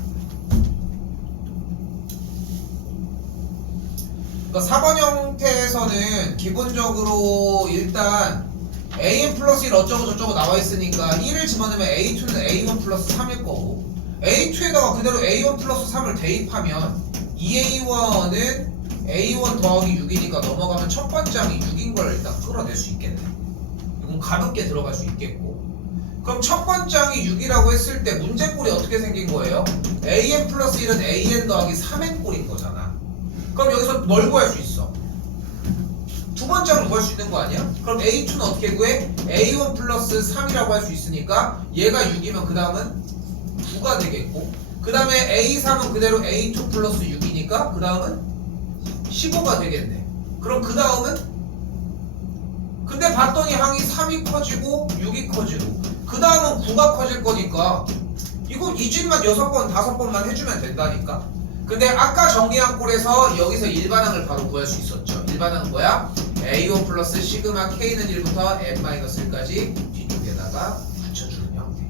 그러니까 4번 형태에서는 기본적으로 일단 AN 플러스 1 어쩌고 저쩌고 나와 있으니까 1을 집어넣으면 A2는 A1 플러스 3일 거고, A2에다가 그대로 A1 플러스 3을 대입하면 2A1은 A1 더하기 6이니까 넘어가면 첫 번째 항이 6인 걸 일단 끌어낼 수 있겠네. 이건 가볍게 들어갈 수 있겠고, 그럼 첫 번째 항이 6이라고 했을 때 문제꼴이 어떻게 생긴 거예요? AN 플러스 1은 AN 더하기 3N 꼴인 거잖아. 그럼 여기서 뭘 구할 수 있어? 두 번째 항을 구할 수 있는 거 아니야? 그럼 A2는 어떻게 구해? A1 플러스 3이라고 할 수 있으니까 얘가 6이면 그 다음은 9가 되겠고, 그 다음에 A3은 그대로 A2 플러스 6이니까 그 다음은 15가 되겠네. 그럼 그 다음은? 근데 봤더니 항이 3이 커지고 6이 커지고 그 다음은 9가 커질 거니까 이거 이 집만 6번 5번만 해주면 된다니까. 근데 아까 정리한 꼴에서 여기서 일반항을 바로 구할 수 있었죠. 일반항은 뭐야? A1 플러스 시그마 K는 1부터 N-1까지 뒤쪽에다가 붙여주는 형태.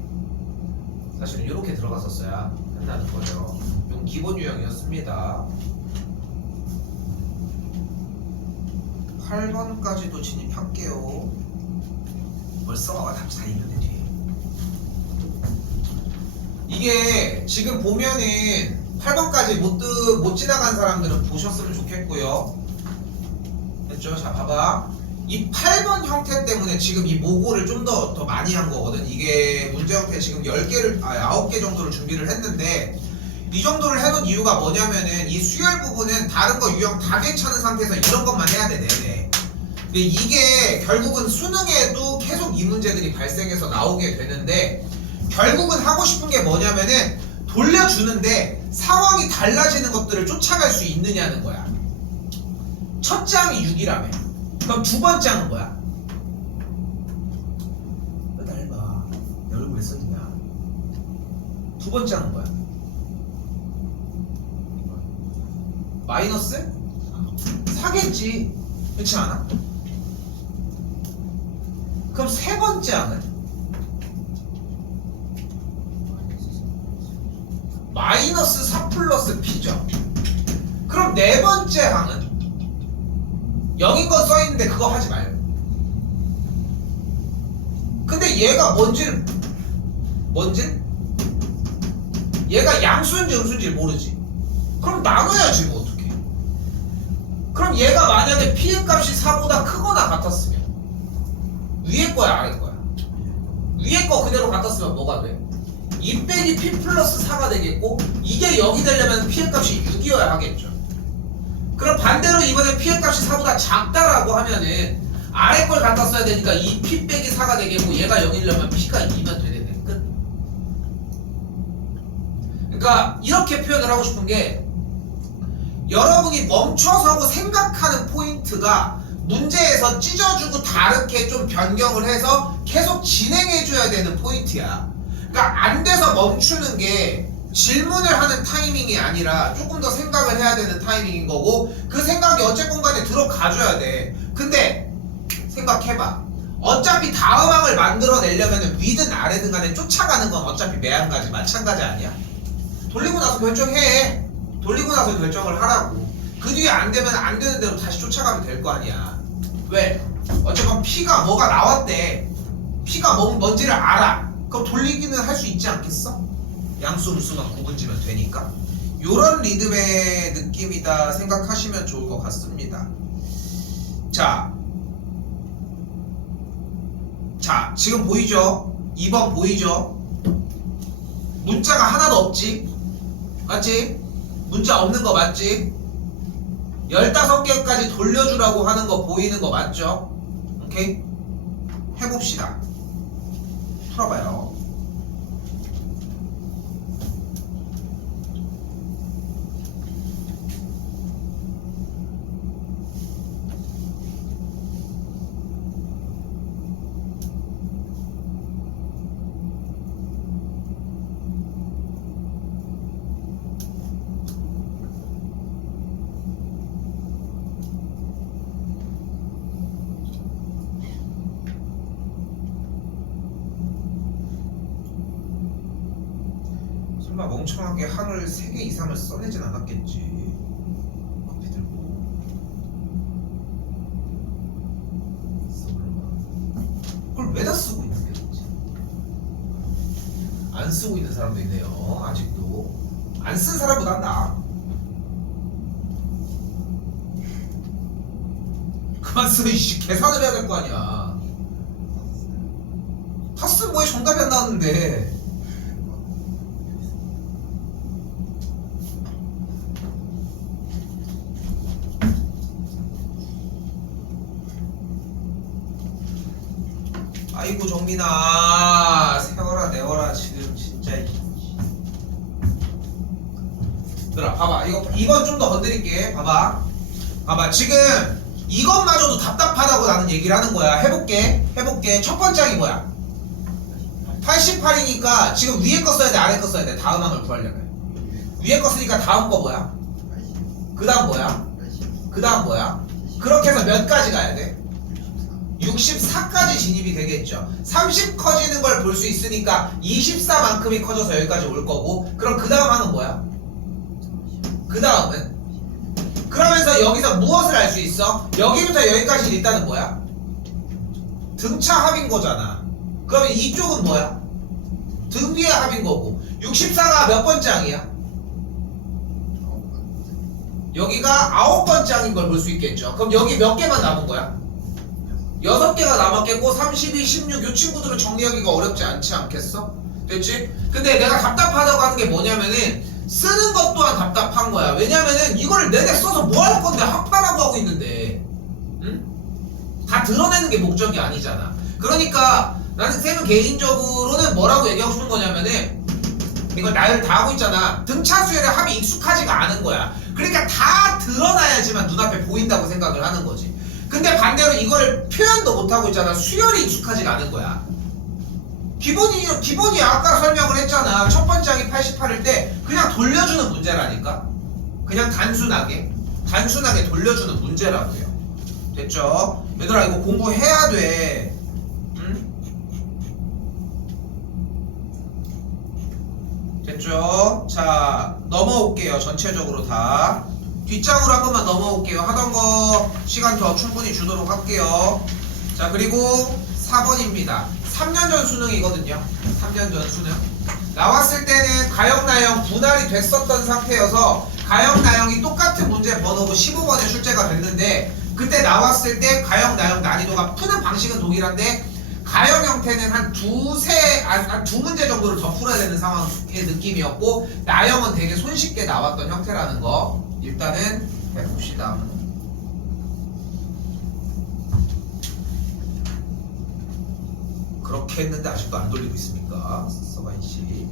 사실은 이렇게 들어갔었어야 한다는 거죠. 이건 기본 유형이었습니다. 8번까지도 진입할게요. 벌써 답 다 있는데 뒤에. 이게 지금 보면은 8번까지 못 지나간 사람들은 보셨으면 좋겠고요. 됐죠? 자, 봐봐. 이 8번 형태 때문에 지금 이 모고를 좀 더 많이 한 거거든. 이게 문제 형태 지금 9개 정도를 준비를 했는데, 이 정도를 해놓은 이유가 뭐냐면은 이 수열 부분은 다른 거 유형 다 괜찮은 상태에서 이런 것만 해야 돼, 내내. 근데 이게 결국은 수능에도 계속 이 문제들이 발생해서 나오게 되는데, 결국은 하고 싶은 게 뭐냐면은 돌려주는데 상황이 달라지는 것들을 쫓아갈 수 있느냐는 거야. 첫째 항이 6이라며. 그럼 두 번째 항은 뭐야? 날 봐. 내 얼굴에 써있냐? 두 번째 항은 뭐야? 마이너스? 4겠지. 그렇지 않아? 그럼 세 번째 항은? 마이너스 4 플러스 P죠. 그럼 네 번째 항은? 0인 건 써있는데 그거 하지 말고. 근데 근데 얘가 얘가 양수인지 음수인지 모르지. 그럼 나눠야지 뭐 어떡해. 그럼 얘가 만약에 P의 값이 4보다 크거나 같았으면 위에 거야 아래 거야? 위에 거 그대로 같았으면 뭐가 돼? 2 빼기 P 플러스 4가 되겠고, 이게 0이 되려면 P의 값이 6이어야 하겠죠. 그럼 반대로 이번에 P의 값이 4보다 작다라고 하면은 아래 걸 갖다 써야 되니까 이 P 빼기 4가 되겠고, 얘가 0이려면 P가 2면 되겠네. 끝. 그러니까 이렇게 표현을 하고 싶은 게, 여러분이 멈춰서고 생각하는 포인트가 문제에서 찢어주고 다르게 좀 변경을 해서 계속 진행해줘야 되는 포인트야. 그러니까 안 돼서 멈추는 게 질문을 하는 타이밍이 아니라 조금 더 생각을 해야 되는 타이밍인 거고, 그 생각이 어쨌건 간에 들어가줘야 돼. 근데 생각해봐. 어차피 다음 항을 만들어내려면 위든 아래든 간에 쫓아가는 건 어차피 매한가지 마찬가지 아니야? 돌리고 나서 결정해. 돌리고 나서 결정을 하라고. 그 뒤에 안 되면 안 되는 대로 다시 쫓아가면 될 거 아니야. 왜? 어쨌건 P가 뭐가 나왔대. P가 뭔지를 알아. 그럼 돌리기는 할 수 있지 않겠어? 양수 음수만 구분지면 되니까. 요런 리듬의 느낌이다 생각하시면 좋을 것 같습니다. 자, 지금 보이죠? 2번 보이죠? 문자가 하나도 없지? 맞지? 문자 없는 거 맞지? 15개까지 돌려주라고 하는 거 보이는 거 맞죠? 오케이? 해봅시다. 풀어봐요. 설마 멍청하게 항을 3개 이상을 써내진 않았겠지. 커피 들고. 그걸 왜 다 쓰고 있는데? 안 쓰고 있는 사람도 있네요. 아직도. 안 쓴 사람보단 나아. 그만 써 이씨. 계산을 해야 될 거 아니야. 다 쓴 뭐에 정답이 안 나왔는데. 아이고 정민아, 세워라 내워라 지금 진짜. 얘들아 봐봐, 이거 2번 좀 더 건드릴게. 봐봐 지금 이것마저도 답답하다고 나는 얘기를 하는 거야. 해볼게. 첫 번째 항이 뭐야? 88이니까 지금 위에 거 써야 돼 아래 거 써야 돼? 다음 항을 구하려면 위에 거 쓰니까 다음 거 뭐야? 그 다음 뭐야? 그 다음 뭐야? 그렇게 해서 몇 가지 가야 돼? 64까지 진입이 되겠죠. 30 커지는 걸 볼 수 있으니까 24만큼이 커져서 여기까지 올 거고, 그럼 그 다음 항은 뭐야? 그 다음은? 그러면서 여기서 무엇을 알 수 있어? 여기부터 여기까지 일단은 뭐야? 등차 합인 거잖아. 그러면 이쪽은 뭐야? 등 뒤의 합인 거고, 64가 몇 번째 항이야? 여기가 9번째 항인 걸 볼 수 있겠죠. 그럼 여기 몇 개만 남은 거야? 6개가 남았겠고, 32, 16, 이 친구들은 정리하기가 어렵지 않지 않겠어? 됐지? 근데 내가 답답하다고 하는 게 뭐냐면은 쓰는 것 또한 답답한 거야. 왜냐면은 이거를 내내 써서 뭐 할 건데 학다라고 하고 있는데, 응? 다 드러내는 게 목적이 아니잖아. 그러니까 나는 쌤은 개인적으로는 뭐라고 얘기하고 싶은 거냐면은, 이걸 나열 다 하고 있잖아. 등차 수열의 합이 익숙하지가 않은 거야. 그러니까 다 드러나야지만 눈앞에 보인다고 생각을 하는 거지. 근데 반대로 이걸 표현도 못하고 있잖아. 수열이 익숙하지가 않은 거야. 기본이 아까 설명을 했잖아. 첫 번째 항이 88일 때 그냥 돌려주는 문제라니까. 그냥 단순하게 돌려주는 문제라고요. 됐죠? 얘들아 이거 공부해야 돼. 응? 됐죠? 자, 넘어올게요. 전체적으로 다 뒷장으로 한 번만 넘어올게요. 하던 거 시간 더 충분히 주도록 할게요. 자, 그리고 4번입니다. 3년 전 수능이거든요. 3년 전 수능. 나왔을 때는 가형, 나형 분할이 됐었던 상태여서 가형, 나형이 똑같은 문제 번호고 15번에 출제가 됐는데 그때 나왔을 때 가형, 나형 난이도가 푸는 방식은 동일한데 가형 형태는 한 두 문제 정도를 더 풀어야 되는 상황의 느낌이었고 나형은 되게 손쉽게 나왔던 형태라는 거 일단은 해봅시다. 그렇게 했는데 아직도 안 돌리고 있습니까? 서바이씨.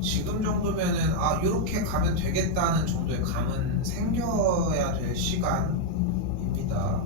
지금 정도면은 아 요렇게 가면 되겠다는 정도의 감은 생겨야 될 시간입니다.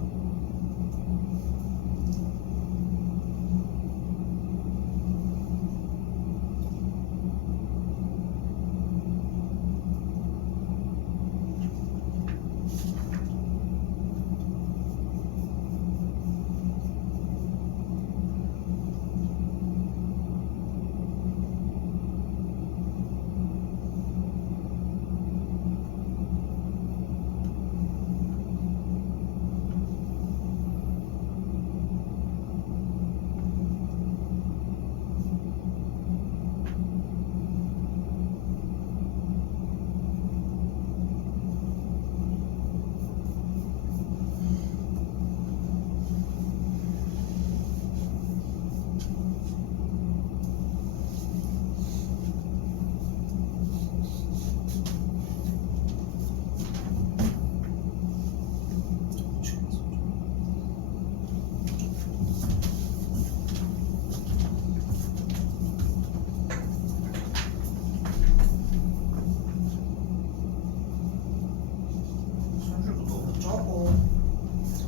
손줄도 너무 적어.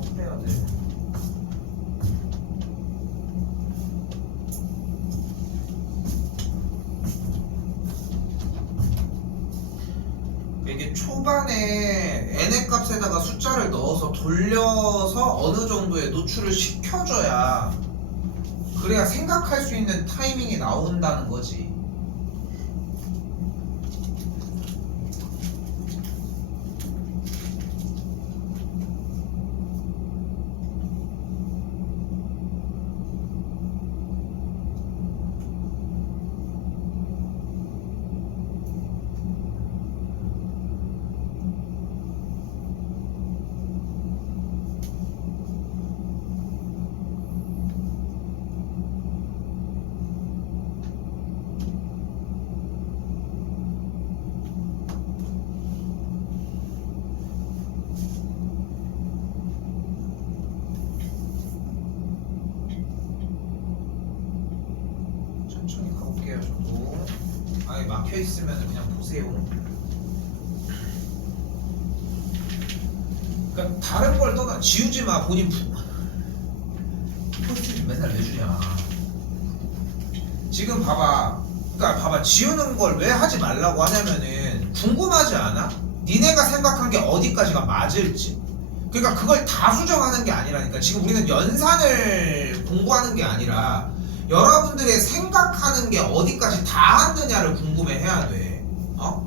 더 빼야 돼. 이게 초반에 n의 값에다가 숫자를 넣어서 돌려서 어느 정도의 노출을 시켜줘야 그래야 생각할 수 있는 타이밍이 나온다는 거지. 천천히 가볼게요. 저도 아예 막혀 있으면 그냥 보세요. 그러니까 다른 걸 떠나 지우지 마. 본인 포스트잇 맨날 왜 주냐. 지금 봐봐. 그러니까 봐봐. 지우는 걸 왜 하지 말라고 하냐면은 궁금하지 않아? 니네가 생각한 게 어디까지가 맞을지. 그러니까 그걸 다 수정하는 게 아니라니까. 지금 우리는 연산을 공부하는 게 아니라 여러분들의 생각하는 게 어디까지 닿았느냐를 궁금해해야 돼. 어?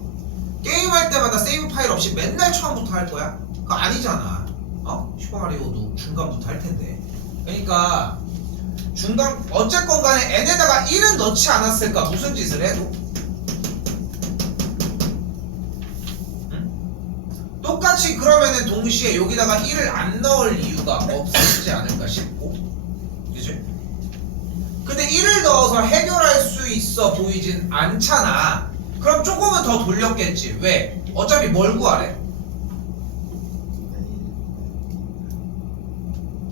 게임할 때마다 세이브 파일 없이 맨날 처음부터 할 거야? 그거 아니잖아. 어? 슈퍼마리오도 중간부터 할 텐데. 그러니까 중간 어쨌건 간에 n에다가 1은 넣지 않았을까? 무슨 짓을 해도? 응? 똑같이 그러면은 동시에 여기다가 1을 안 넣을 이유가 없지 않을까 싶고. 그치? 근데 1을 넣어서 해결할 수 있어 보이진 않잖아. 그럼 조금은 더 돌렸겠지. 왜? 어차피 뭘 구하래?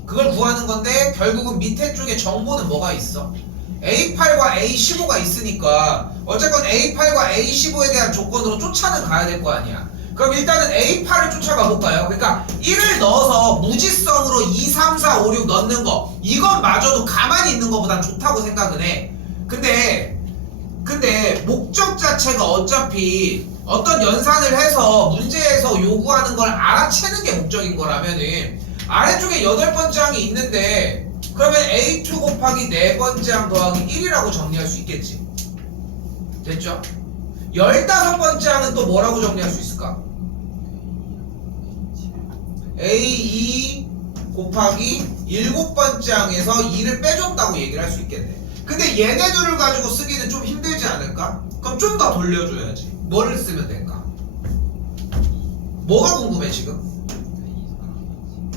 그걸 구하는 건데 결국은 밑에 쪽에 정보는 뭐가 있어? A8과 A15가 있으니까 어쨌건 A8과 A15에 대한 조건으로 쫓아는 가야 될 거 아니야. 그럼 일단은 A8을 쫓아가 볼까요? 그러니까 1을 넣어서 무지성으로 2, 3, 4, 5, 6 넣는 거 이건 마저도 가만히 있는 것보단 좋다고 생각은 해. 근데 목적 자체가 어차피 어떤 연산을 해서 문제에서 요구하는 걸 알아채는 게 목적인 거라면은 아래쪽에 8번째 항이 있는데 그러면 A2 곱하기 4번째 항 더하기 1이라고 정리할 수 있겠지. 됐죠? 15번째 항은 또 뭐라고 정리할 수 있을까? A2 곱하기 7번째 항에서 2를 빼줬다고 얘기를 할 수 있겠네. 근데 얘네들을 가지고 쓰기는 좀 힘들지 않을까? 그럼 좀 더 돌려줘야지. 뭐를 쓰면 될까? 뭐가 궁금해 지금?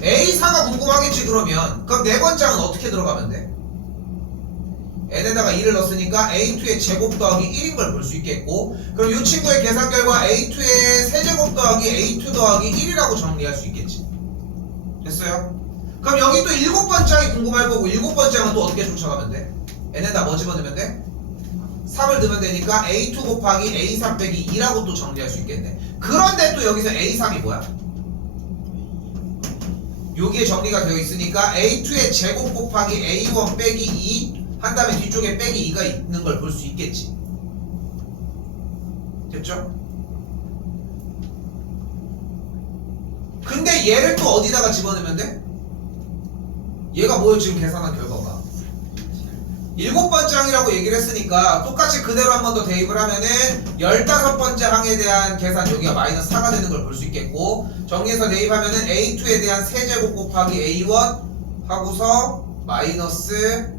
A4가 궁금하겠지. 그러면 그럼 4번째 항은 어떻게 들어가면 돼? n에다가 2를 넣었으니까 A2의 제곱 더하기 1인 걸 볼 수 있겠고, 그럼 이 친구의 계산 결과 A2의 세제곱 더하기 A2 더하기 1이라고 정리할 수 있겠지. 됐어요? 그럼 여기 또 7번째 항이 궁금할 거고 7번째 항은 또 어떻게 쫓아가면 돼? n에다 뭐 집어넣으면 돼? 3을 넣으면 되니까 A2 곱하기 A3 빼기 2라고 또 정리할 수 있겠네. 그런데 또 여기서 A3이 뭐야? 여기에 정리가 되어 있으니까 A2의 제곱 곱하기 A1 빼기 2 한 다음에 뒤쪽에 빼기 2가 있는 걸 볼 수 있겠지. 됐죠? 근데 얘를 또 어디다가 집어넣으면 돼? 얘가 뭐예요 지금 계산한 결과가? 7번째 항이라고 얘기를 했으니까 똑같이 그대로 한 번 더 대입을 하면은 15번째 항에 대한 계산 여기가 마이너스 4가 되는 걸 볼 수 있겠고, 정리해서 대입하면은 A2에 대한 세제곱 곱하기 A1 하고서 마이너스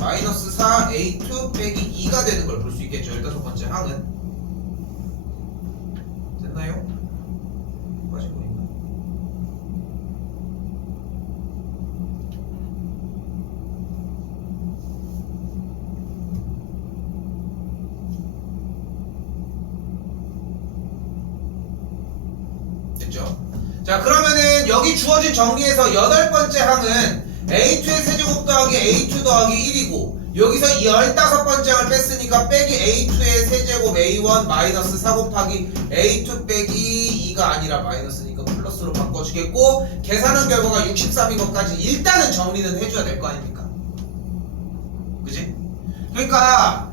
마이너스 4 A2 빼기 2가 되는 걸 볼 수 있겠죠. 15번째 항은. 됐나요? 빠진 거 있나? 됐죠? 자, 그러면은 여기 주어진 정리에서 8번째 항은 A2의 세제곱 더하기 A2 더하기 1이고, 여기서 이 15번째 항을 뺐으니까 빼기 A2의 세제곱 A1 마이너스 4 곱하기 A2 빼기 2가 아니라 마이너스니까 플러스로 바꿔주겠고, 계산한 결과가 63인 것까지 일단은 정리는 해줘야 될 거 아닙니까? 그지? 그러니까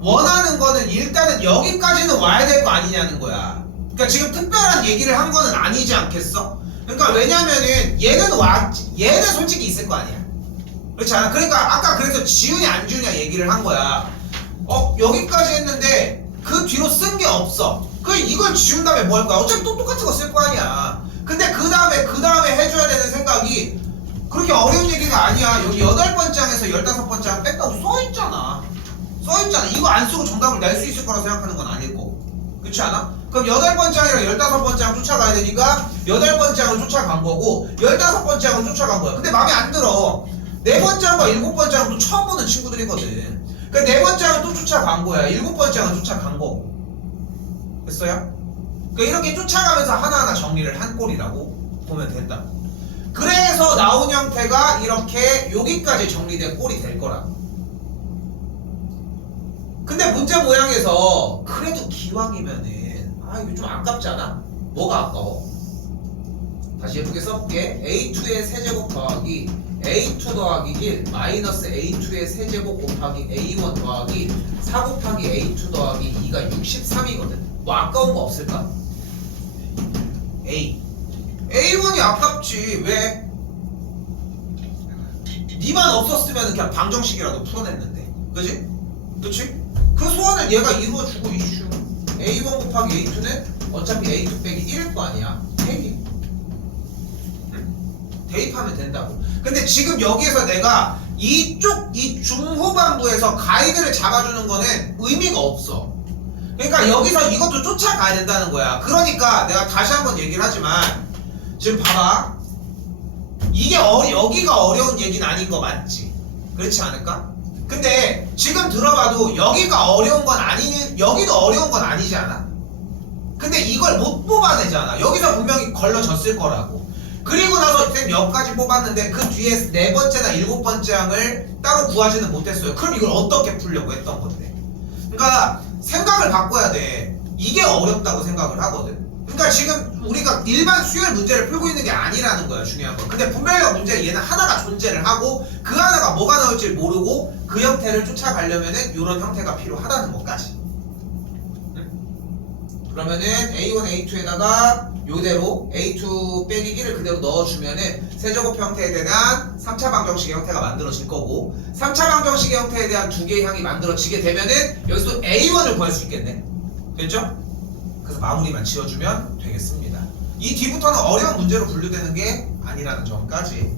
원하는 거는 일단은 여기까지는 와야 될 거 아니냐는 거야. 그러니까 지금 특별한 얘기를 한 거는 아니지 않겠어? 그러니까 왜냐면은 얘는 왔지, 얘는 솔직히 있을 거 아니야. 그렇지 않아? 그러니까 아까 그래서 지우냐 안 지우냐 얘기를 한 거야. 여기까지 했는데 그 뒤로 쓴 게 없어. 그 이걸 지운 다음에 뭐 할 거야? 어차피 또 똑같은 거 쓸 거 아니야. 근데 그 다음에 해줘야 되는 생각이 그렇게 어려운 얘기가 아니야. 여기 8번째 항에서 15번째 항 뺐다고 써있잖아. 써있잖아. 이거 안 쓰고 정답을 낼 수 있을 거라고 생각하는 건 아닐 거고. 그렇지 않아? 그럼 8번째 항이랑 15번째 항 쫓아가야 되니까 8번째 항을 쫓아간 거고 15번째 항을 쫓아간 거야. 근데 마음에 안 들어. 4번째 항과 7번째 항도 처음 보는 친구들이거든. 그러니까 4번째 항을 또 쫓아간 거야. 7번째 항을 쫓아간 거고. 됐어요? 그러니까 이렇게 쫓아가면서 하나하나 정리를 한 꼴이라고 보면 된다. 그래서 나온 형태가 이렇게 여기까지 정리된 꼴이 될 거라. 근데 문제 모양에서 그래도 기왕이면은 이거 좀 아깝지 않아? 뭐가 아까워? 다시 예쁘게 써볼게. A2의 세제곱 더하기 A2 더하기 1 마이너스 A2의 세제곱 곱하기 A1 더하기 4 곱하기 A2 더하기 2가 63이거든. 뭐 아까운 거 없을까? A1이 아깝지. 왜? 니만 없었으면 그냥 방정식이라도 풀어냈는데, 그지? 그치? 그 소원을 얘가 이루어주고 이슈. A1 곱하기 A2는 어차피 A2 빼기 1일 거 아니야. 핵이. 대입하면 된다고. 근데 지금 여기에서 내가 이 중후반부에서 가이드를 잡아주는 거는 의미가 없어. 그러니까 여기서 이것도 쫓아가야 된다는 거야. 그러니까 내가 다시 한번 얘기를 하지만 지금 봐봐. 이게 여기가 어려운 얘기는 아닌 거 맞지? 그렇지 않을까? 근데 지금 들어봐도 여기가 어려운 건 여기도 어려운 건 아니지 않아? 근데 이걸 못 뽑아내잖아. 여기서 분명히 걸러졌을 거라고. 그리고 나서 쌤 여기까지 뽑았는데 그 뒤에 4번째나 7번째 항을 따로 구하지는 못했어요. 그럼 이걸 어떻게 풀려고 했던 건데. 그러니까 생각을 바꿔야 돼. 이게 어렵다고 생각을 하거든. 그러니까 지금 우리가 일반 수열 문제를 풀고 있는 게 아니라는 거야, 중요한 건. 근데 분별력 문제 얘는 하나가 존재를 하고 그 하나가 뭐가 나올지 모르고 그 형태를 쫓아가려면은 이런 형태가 필요하다는 것까지. 그러면은 A1, A2에다가 요대로 A2 빼기 1을 그대로 넣어주면은 세제곱 형태에 대한 3차 방정식의 형태가 만들어질 거고 3차 방정식의 형태에 대한 두 개의 항이 만들어지게 되면은 여기서 A1을 구할 수 있겠네. 됐죠? 그래서 마무리만 지어주면 되겠습니다. 이 뒤부터는 어려운 문제로 분류되는 게 아니라는 점까지